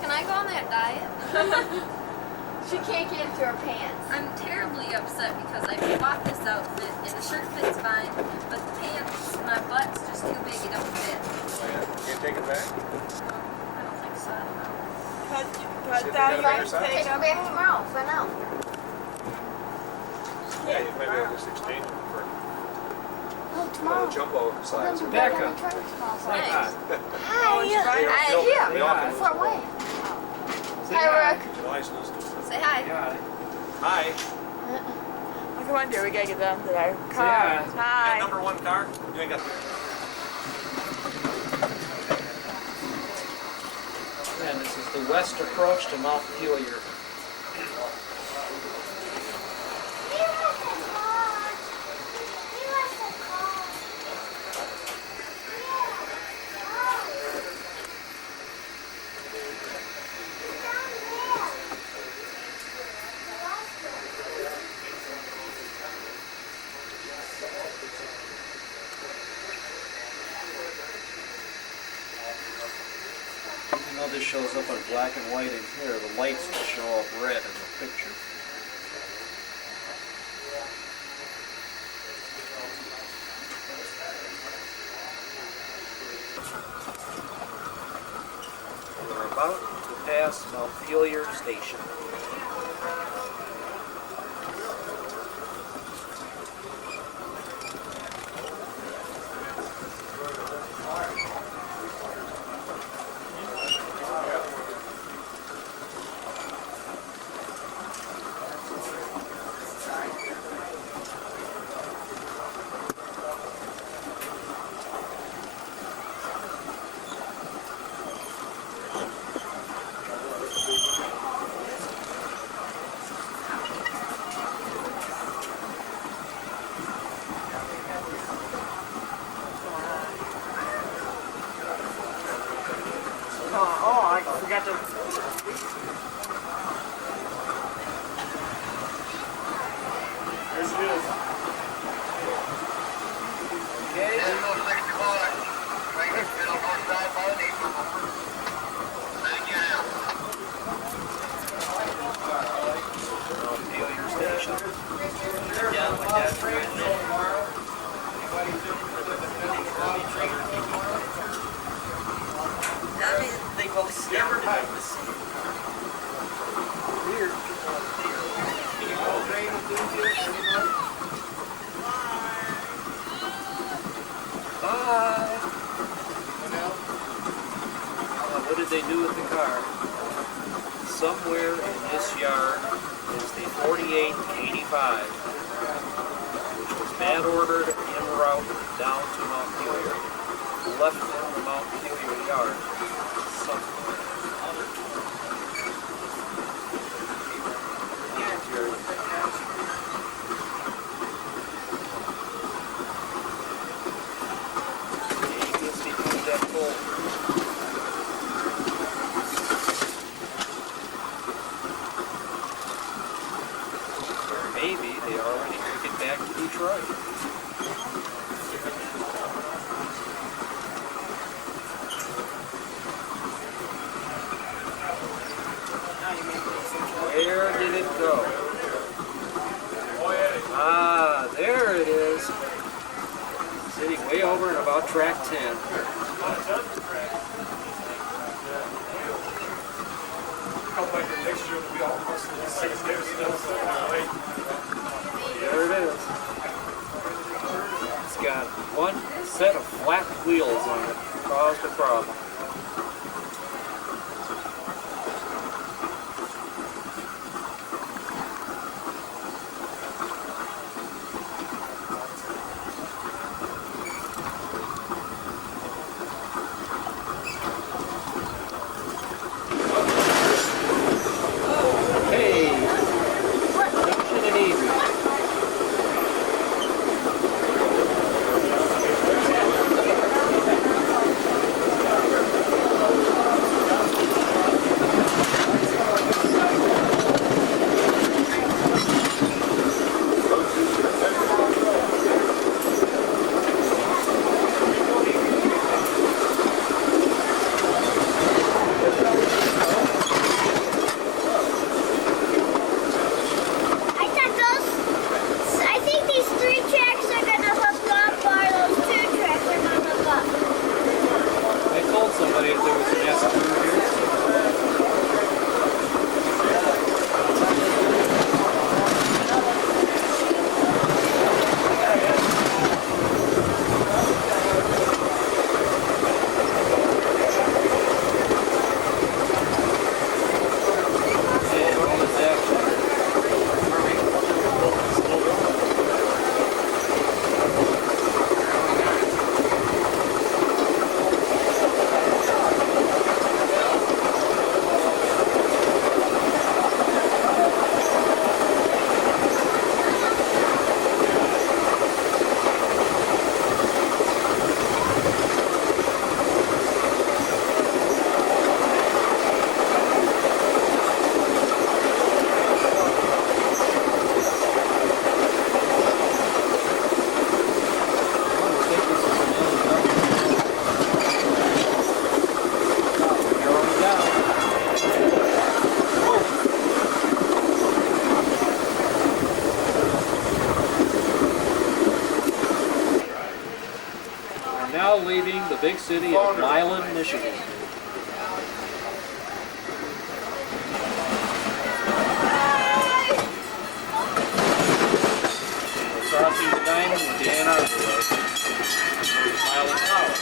Can I go on that diet? She can't get into her pants. I'm terribly upset because I bought this outfit and the shirt fits fine, but the pants, my butt's just too big, it don't fit. Can't take it back? I don't think so. Cut down your Take her back tomorrow for now. Yeah, you might be able to just exchange it for Oh, tomorrow. jumbo size. Becca. Say hi. Hi. Here. Fort Wayne. Hi, Rick. Say hi. Hi. Oh, come on, dear. We gotta get down to our car. hi. Hi. Number one car? You ain't got. And this is the west approach to Mount Pelier. Even though this shows up in black and white in here, the lights will show up red in the picture. We're about to pass Mount Pelier Station. Oh, I forgot to. Okay, Hi. What did they do with the car? Somewhere in this yard is the 4885, which was bad ordered en route down to Montpelier. Left in the Montpelier yard somewhere. Maybe they already took it back to Detroit. Where did it go? Ah, there it is. Sitting way over and about track 10. There it is. It's got one set of flat wheels on it. Caused a problem. Now leaving the big city of Milan, Michigan. We're crossing the diamond with the Ann Arbor Road. There's Milan College.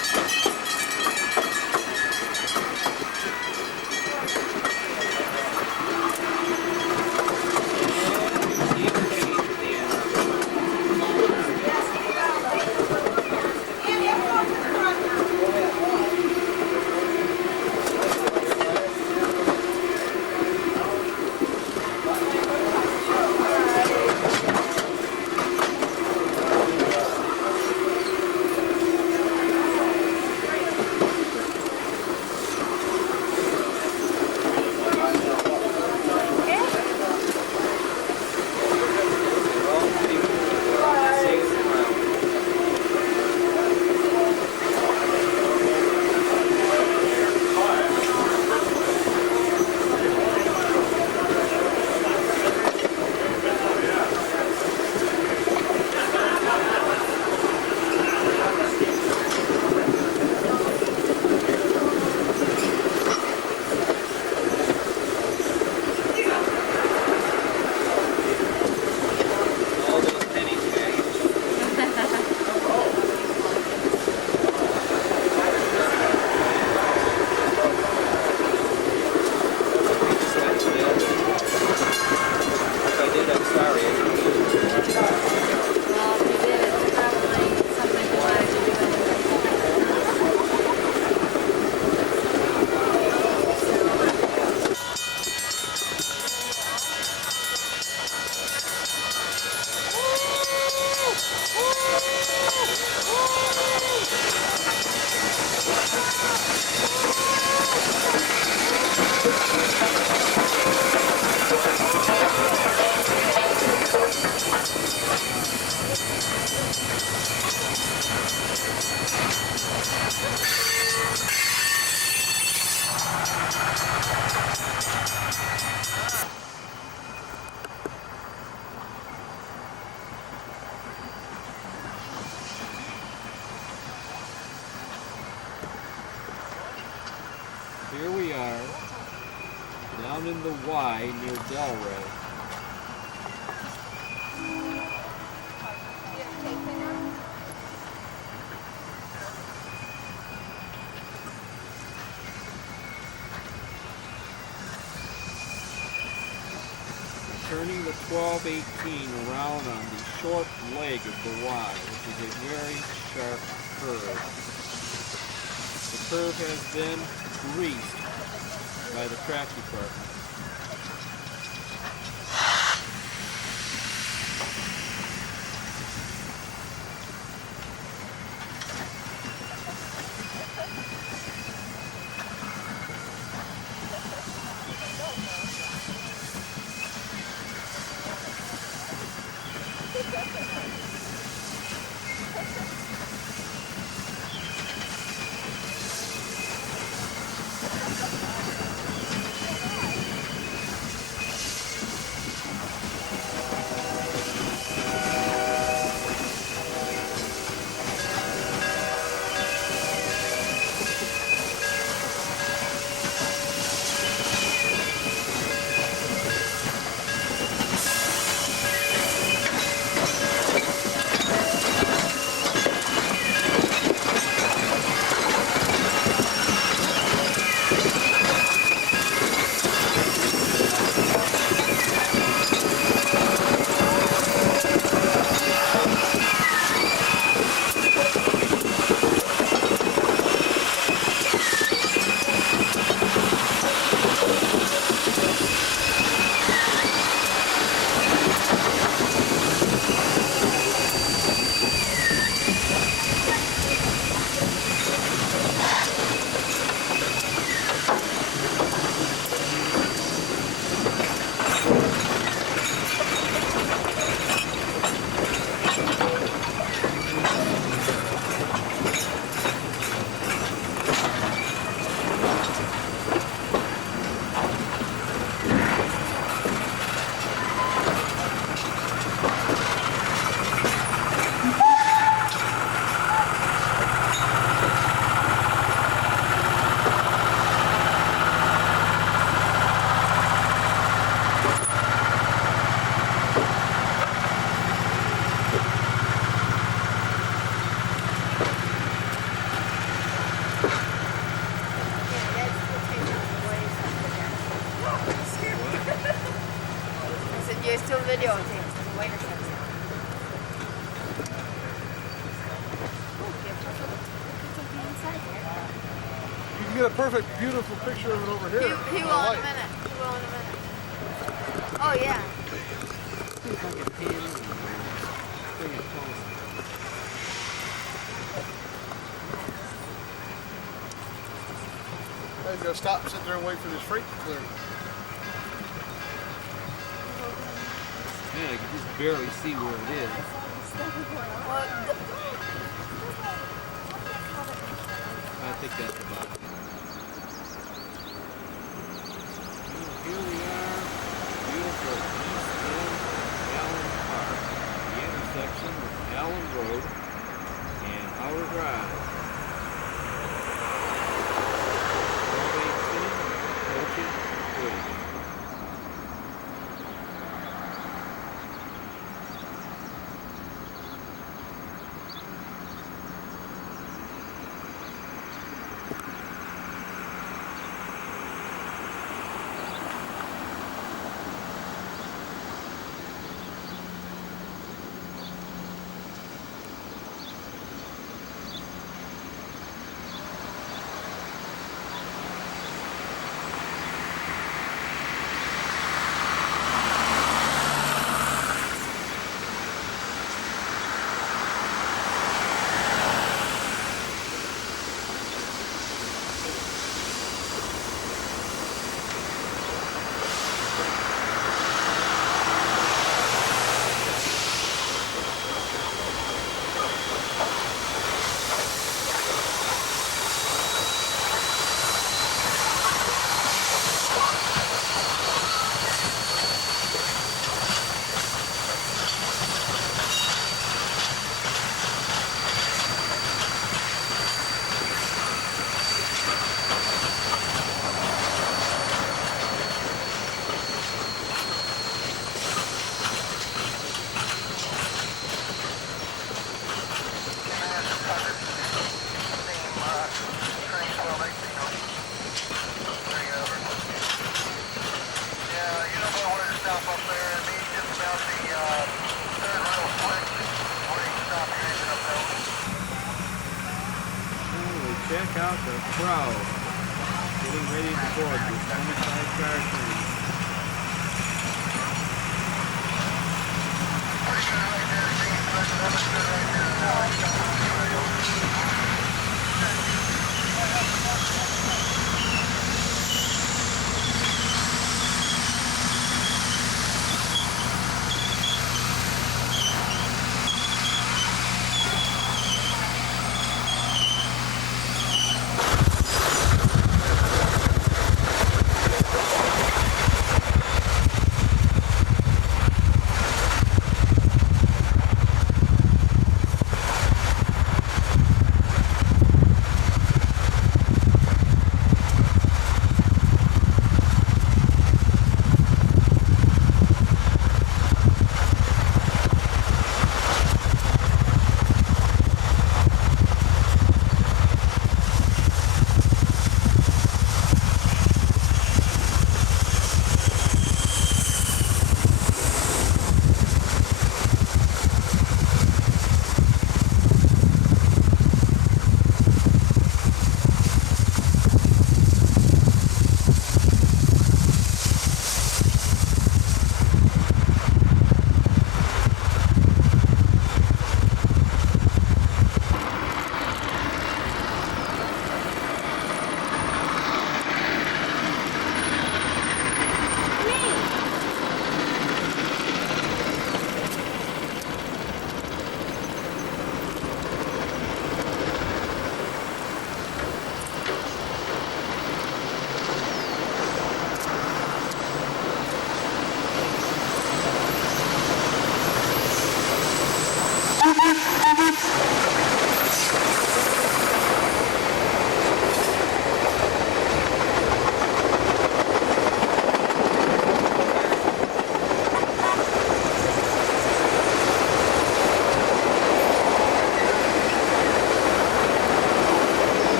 Here we are, down in the Y near Delray. Turning the 1218 around on the short leg of the Y, which is a very sharp curve. The curve has been greased by the track department. You're still videotaping. The waiter said so. You can get a perfect, beautiful picture of it over here. He will in a minute. He will in a minute. Oh, yeah. Guys gotta stop and sit there and wait for this freight to clear. Man, I can just barely see where it is. I think that's about it. Here we are, beautiful East End Allen Park, the intersection with Allen Road and Outer Drive. 1218 approaching bridge. check out the crowd getting ready to board this 25-car train.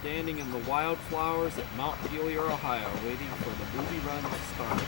Standing in the wildflowers at Mount Pelier, Ohio, waiting for the movie run to start.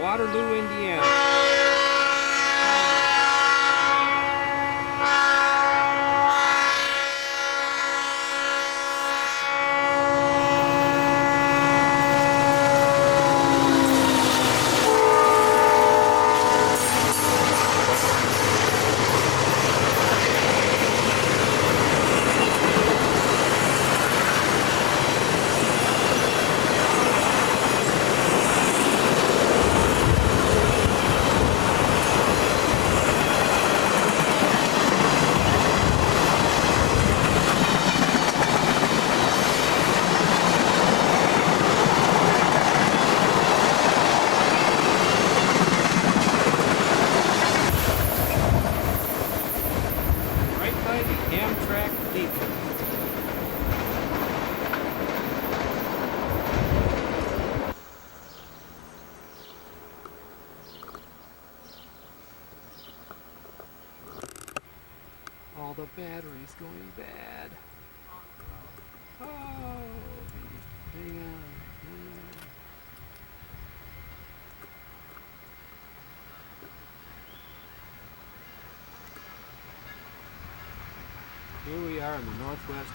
Waterloo, Indiana. All the batteries going bad. Oh, hang on. Here we are in the northwest.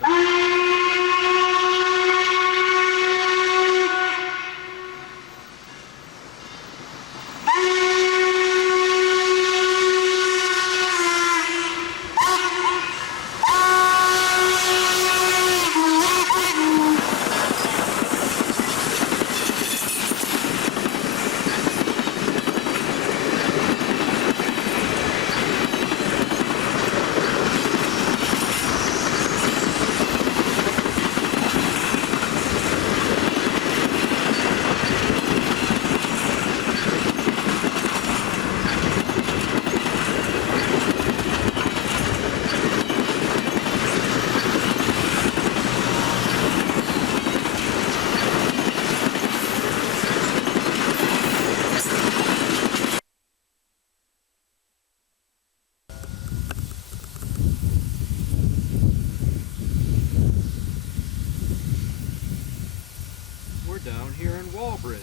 down here in Walbridge.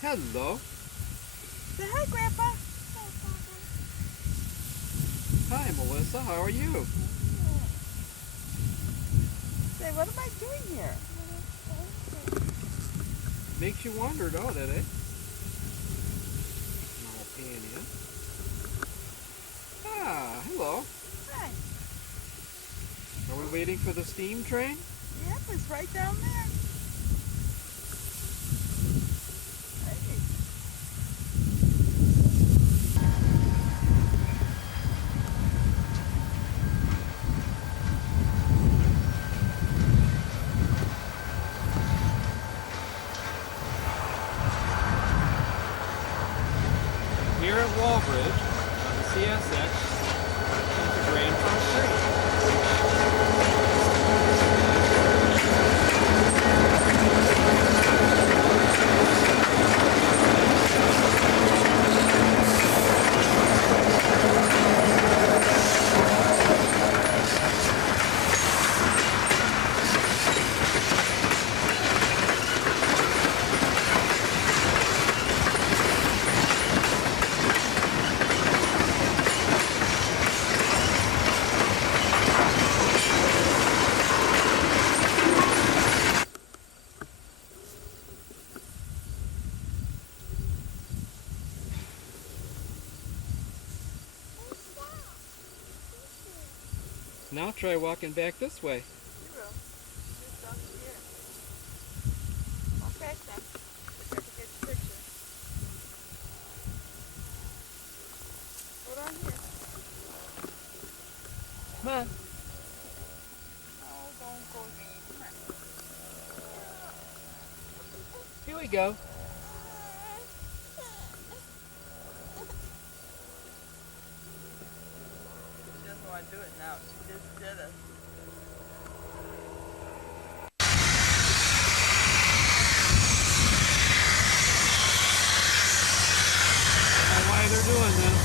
Hello. Say hi, Grandpa. Hi, Melissa. How are you? Say, what am I doing here? Makes you wonder, don't it, eh? Small pan in. Ah, hello. Hi. Are we waiting for the steam train? Yep, it's right down there. Hey. Here at Walbridge, on the CSX, comes the Grand Trunk train. Now try walking back this way. You will. Just down here. Okay, then. Look, I can get your picture. Hold on here. Come on. No, don't go me. Come on. Here we go. She doesn't want to do it now. She just did it. I don't know why they're doing this.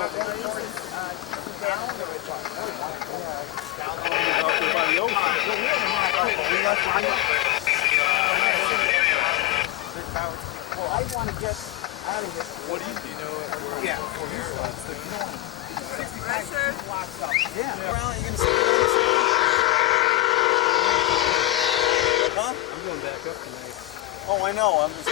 I want to get out of here. What do you know? Yeah. Blocks up. Yeah. Well, you're gonna see. Huh? I'm going back up tonight. Oh, I know. I'm just.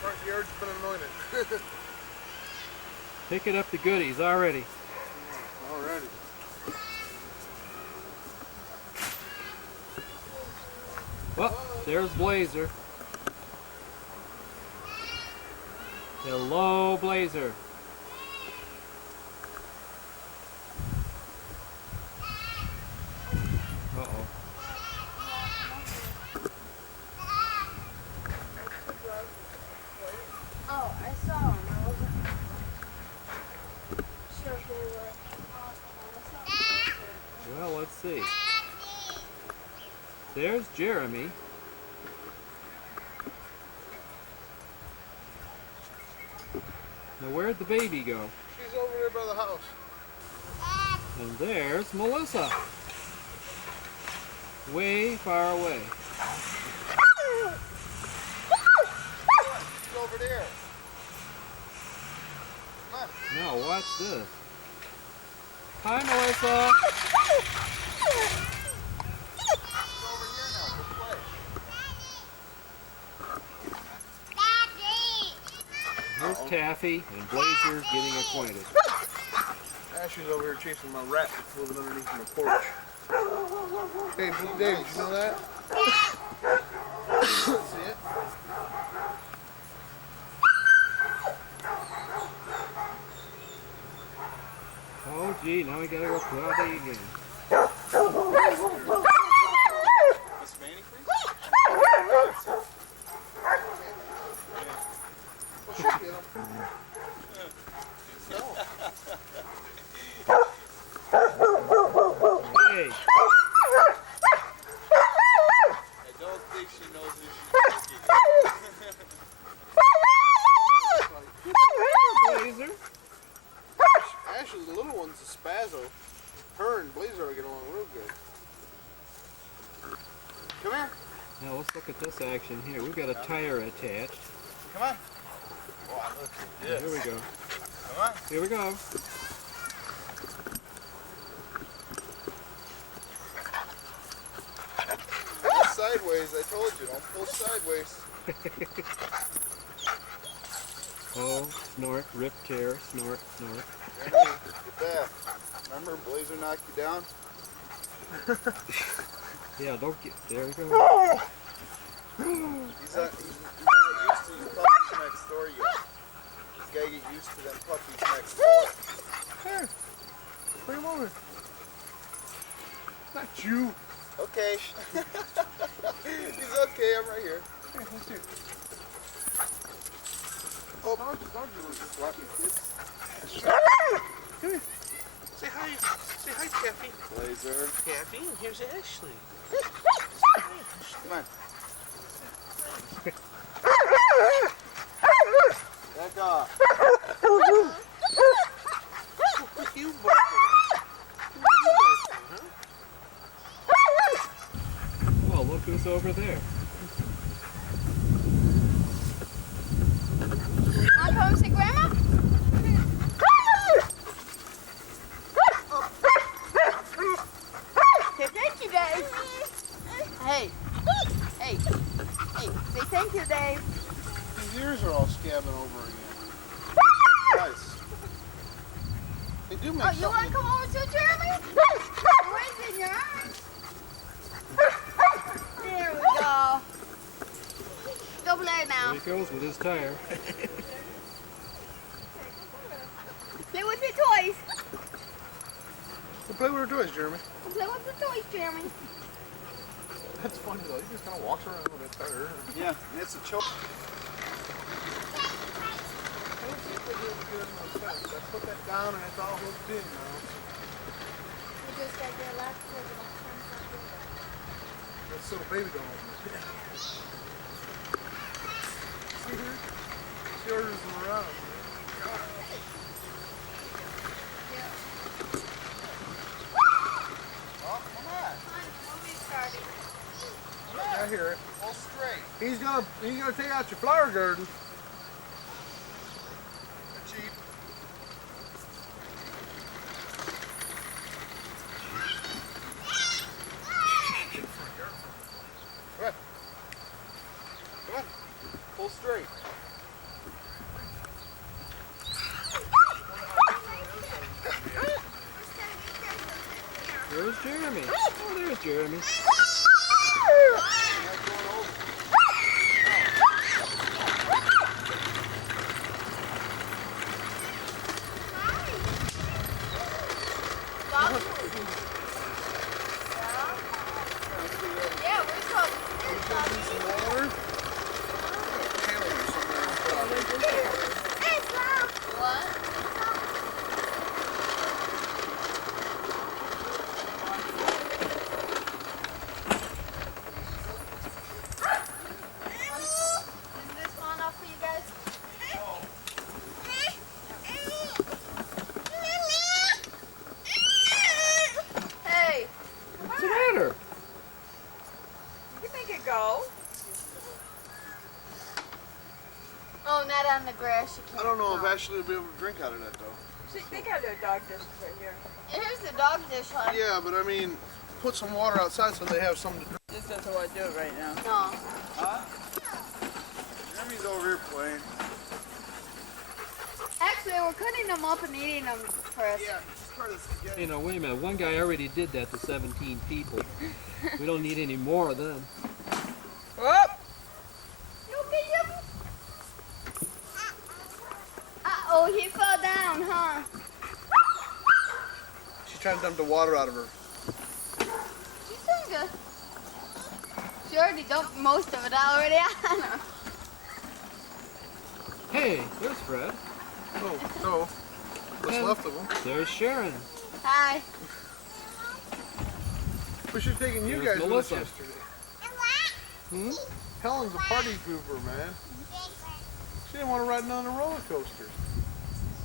Front yard's been anointed. Picking up the goodies already. Already. Well, there's Blazer. Hello, Blazer. Uh-oh. Oh, I saw them. I wasn't sure if they were. Well, let's see. There's Jeremy. Now, where'd the baby go? She's over there by the house. And there's Melissa. Way far away. She's over there. Come on. Now, watch this. Hi, Melissa. She's over here now. Go play. Here's Taffy and Blazer getting acquainted. Ashley's over here chasing my rat that's living underneath my porch. Hey, Blue Dave, did you know that? See it? Oh, gee, now we gotta go karate again. Miss Manny, please? Hey, I don't think she knows who she's looking Blazer. Ashley, the little one's a spazzo. Her and Blazer are getting along real good. Come here. Now let's look at this action here. We've got a tire attached. Come on. Wow, look at this. Here we go. Come on. Here we go. Pull sideways, I told you, don't pull sideways. Oh, snort, rip, tear, snort, snort. Jeremy, get back. Remember Blazer knocked you down? Yeah, don't get, there we go. He's not used to these puppies next door yet. He's got to get used to them puppies next door. Here, bring him over. Not you. Okay. right here. Here, let's do it. Oh, don't you just lucky kids. Come here. Say hi. Say hi, Taffy. Laser. Taffy, and here's Ashley. Come on. Back off. Look, you barking. Well, look who's over there. Want to come see Grandma? Say thank you, Dave. Hey. Hey. Hey. Say thank you, Dave. His ears are all scabbing over again. Nice. They do make Oh, you want to come over too, Jeremy? Where's in your arms? There we go. Go play now. There he goes with his tire. Play with your toys. We'll play with her toys, Jeremy. Play with the toys, Jeremy. That's funny though. He just kind of walks around with a tire. Yeah, and it's a choke. I put that down and it's all hooked in now. We just got your last one. That's so baby doll. See her? She orders them around. Oh, come on. I hear it. All straight. He's gonna take out your flower garden. Cheap. Come on. Come on. Pull straight. There's Jeremy. Oh, there's Jeremy. Yeah, we're talking. Hey, What's the matter? You make it go. oh, not on the grass. You I can't. don't know if Ashley will be able to drink out of that though. See, they got their dog dishes right here. Here's the dog dish, hon. Yeah, but I mean, put some water outside so they have something to drink. This doesn't want to do it right now. No. Huh? Jeremy's over here playing. Actually, we're cutting them up and eating them first. Yeah, just part of spaghetti. You know, wait a minute. One guy already did that to 17 people. We don't need any more of them. Whoop! Uh-oh, he fell down, huh? She's trying to dump the water out of her. She's doing good. She already dumped most of it already on her. Hey, there's Fred. Oh, no. What's And left of them? There's Sharon. Hi. We should have taken you Here's guys with us Melissa. yesterday. Hmm? Helen's a party pooper, man. She didn't want to ride on a roller coaster.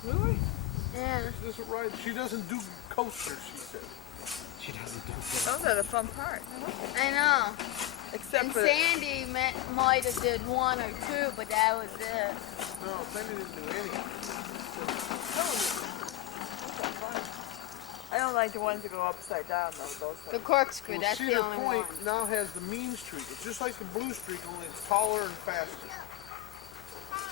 Really? Yeah. She doesn't ride. She doesn't do coasters, she said. She doesn't do that. Those are the fun part. I know. Except And for Sandy might have did one or two, but that was it. No, Sandy didn't do any. I don't like the ones that go upside down though. Those The corkscrew, Well, that's the Cedar only Point one. now has the mean streak. It's just like the blue streak, only it's taller and faster.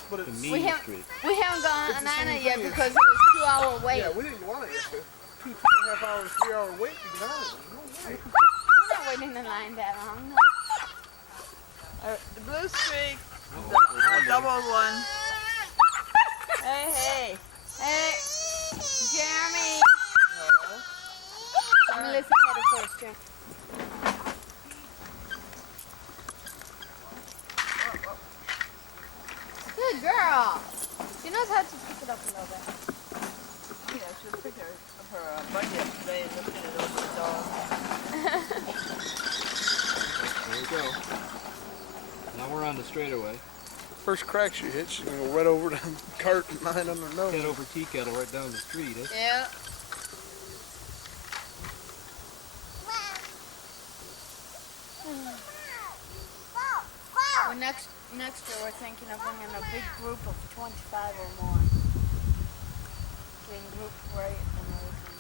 But The it's mean We haven't, street. we haven't gone It's the on same it yet thing as- because it was 2 hour wait. yeah, we didn't want it yesterday. 2.5 hours, 3 hour wait to get on it. No way. We're not waiting in line that long. the blue streak, the double one. Hey, hey. Hey, Jeremy. Melissa had it first, Jeremy. job. She knows how to pick it up a little bit. Yeah, she was picking up her bunny yesterday and lifting it over the dog. There we go. Now we're on the straightaway. First crack she hit, she's gonna go right over the cart and mine on her nose. Head over tea kettle right down the street, eh? Yeah. Well, next year we're thinking of bringing a big group of 25 or more. Doing group freight and everything.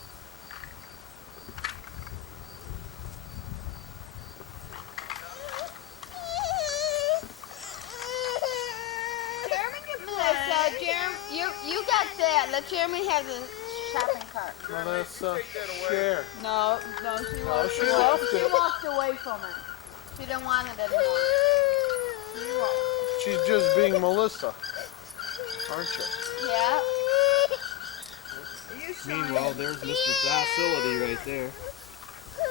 Melissa, you got that. Let Jeremy have the shopping cart. Melissa, share. No, she walked away from it. She didn't want it anymore. She's just being Melissa, aren't you? Yeah. Meanwhile, there's Mr. Docility right there.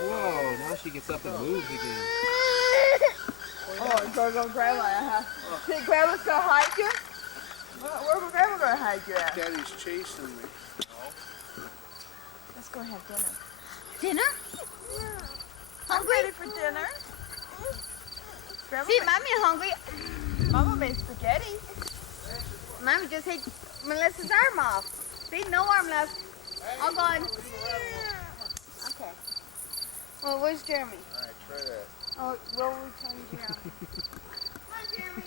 Whoa, now she gets up and moves again. Oh, it's gonna go grandma, huh? See, grandma's gonna hide you? Where's grandma gonna hide you at? Daddy's chasing me. Let's go have dinner. Dinner? I'm ready for dinner. Grandma See, Mommy's hungry. Mama made spaghetti. Mommy just hit Melissa's arm off. See, no arm left. All gone. Okay. Well, where's Jeremy? Alright, try that. Oh, we'll return Jeremy. Come on, Jeremy.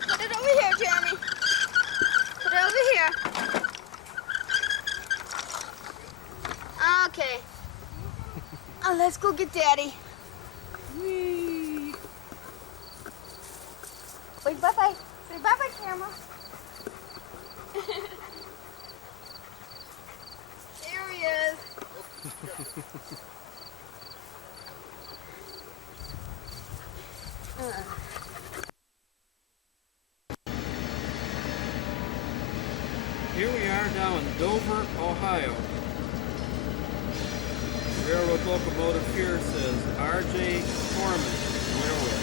Put it over here, Jeremy. Put it over here. Okay. Oh, let's go get Daddy. Whee. Wait, bye-bye. Say bye-bye, camera. There he is. Here we are now in Dover, Ohio. Railroad locomotive here says R.J. Corman Railroad.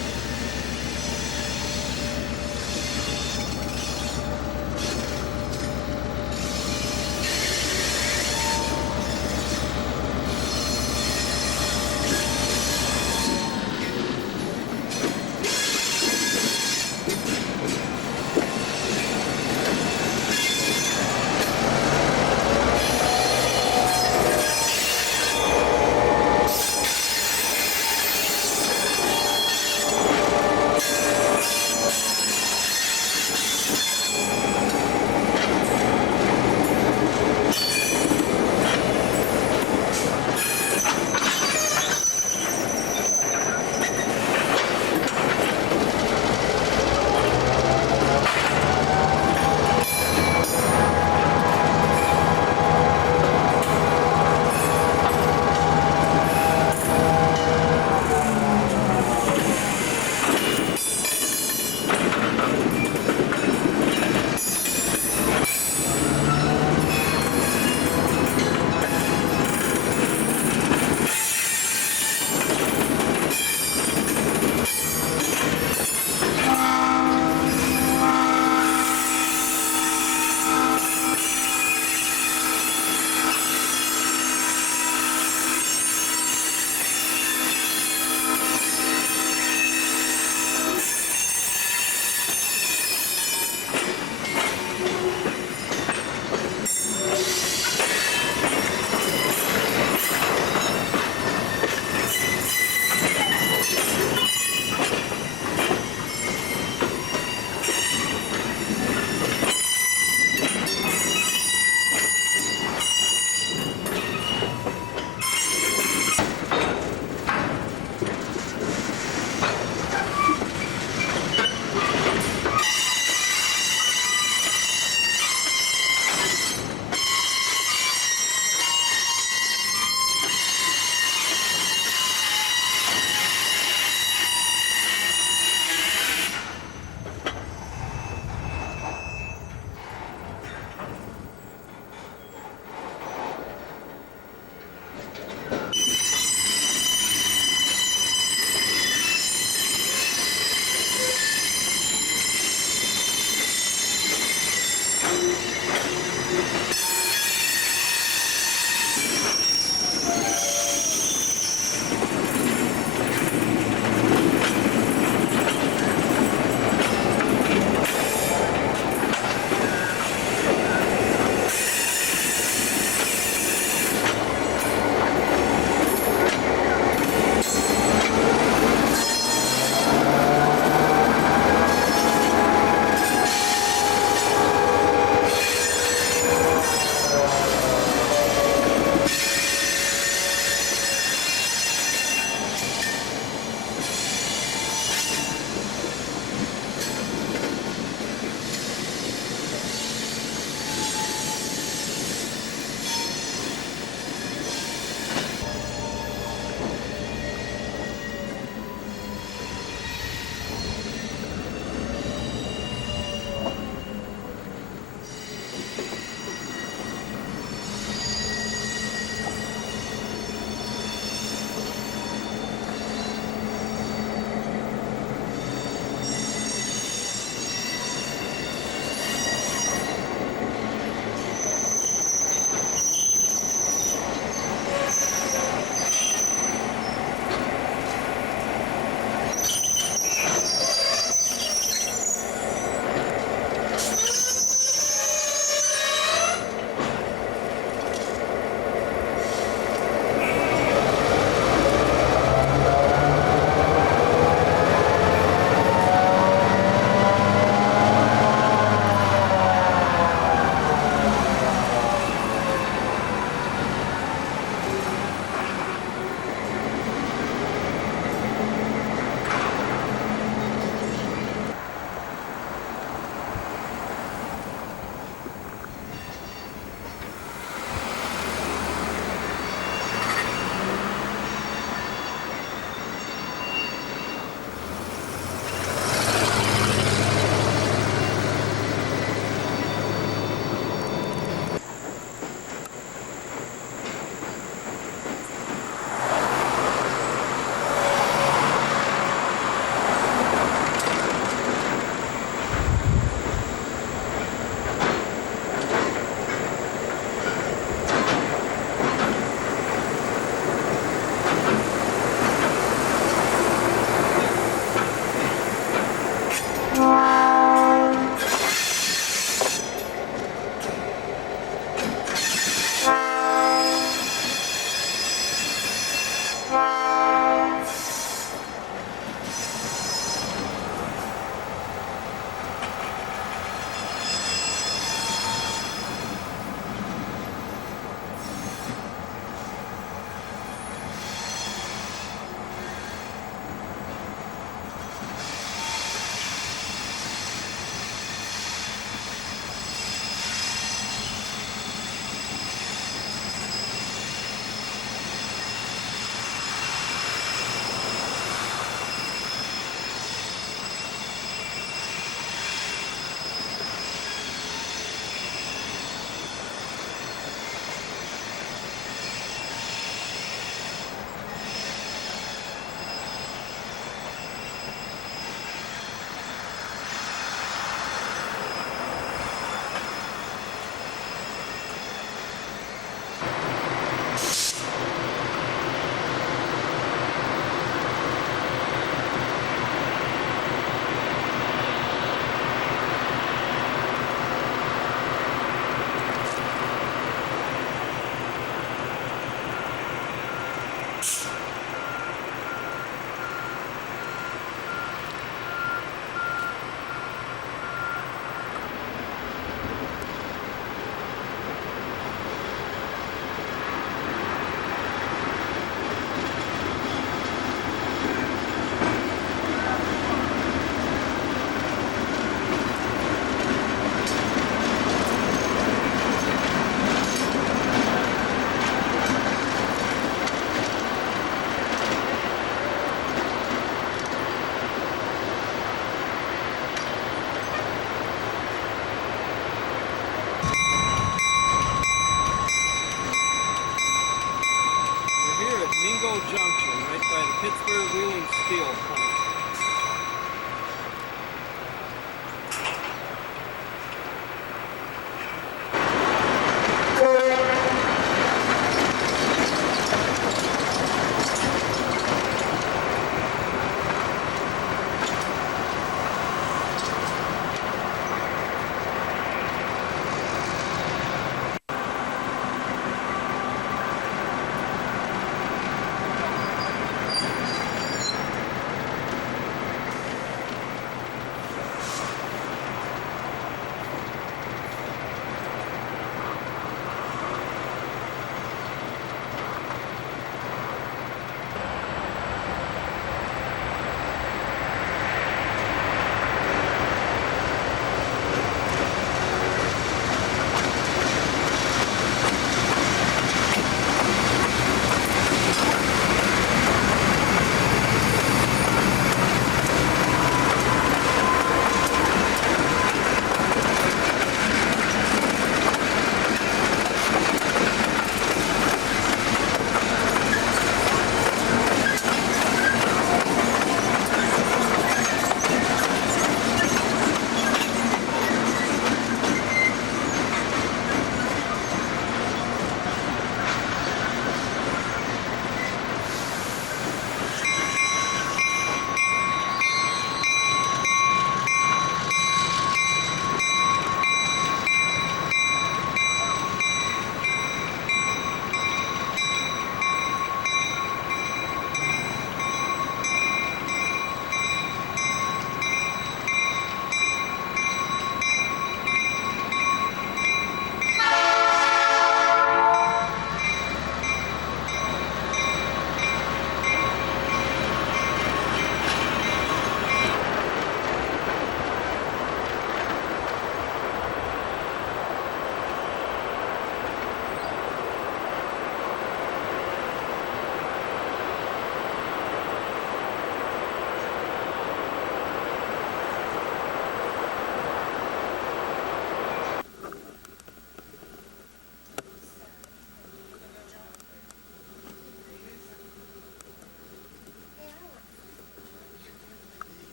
Junction, right by the Pittsburgh Wheeling Steel plant.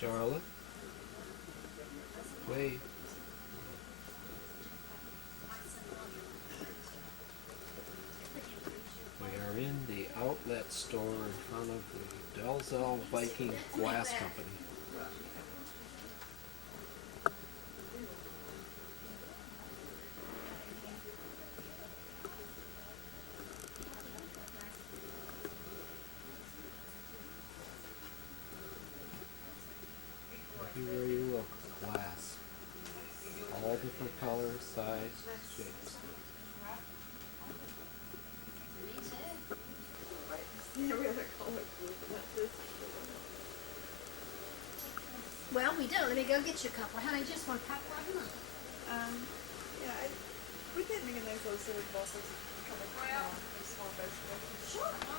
Charlotte, wait. We are in the outlet store in front of the Dalzell Viking Glass Company. Everywhere you look, glass. All different colors, size, shapes. Well, we do. Let me go get you a couple. Honey, just one pack right now. We did make a nice little silly boxes. Small vegetables. Sure.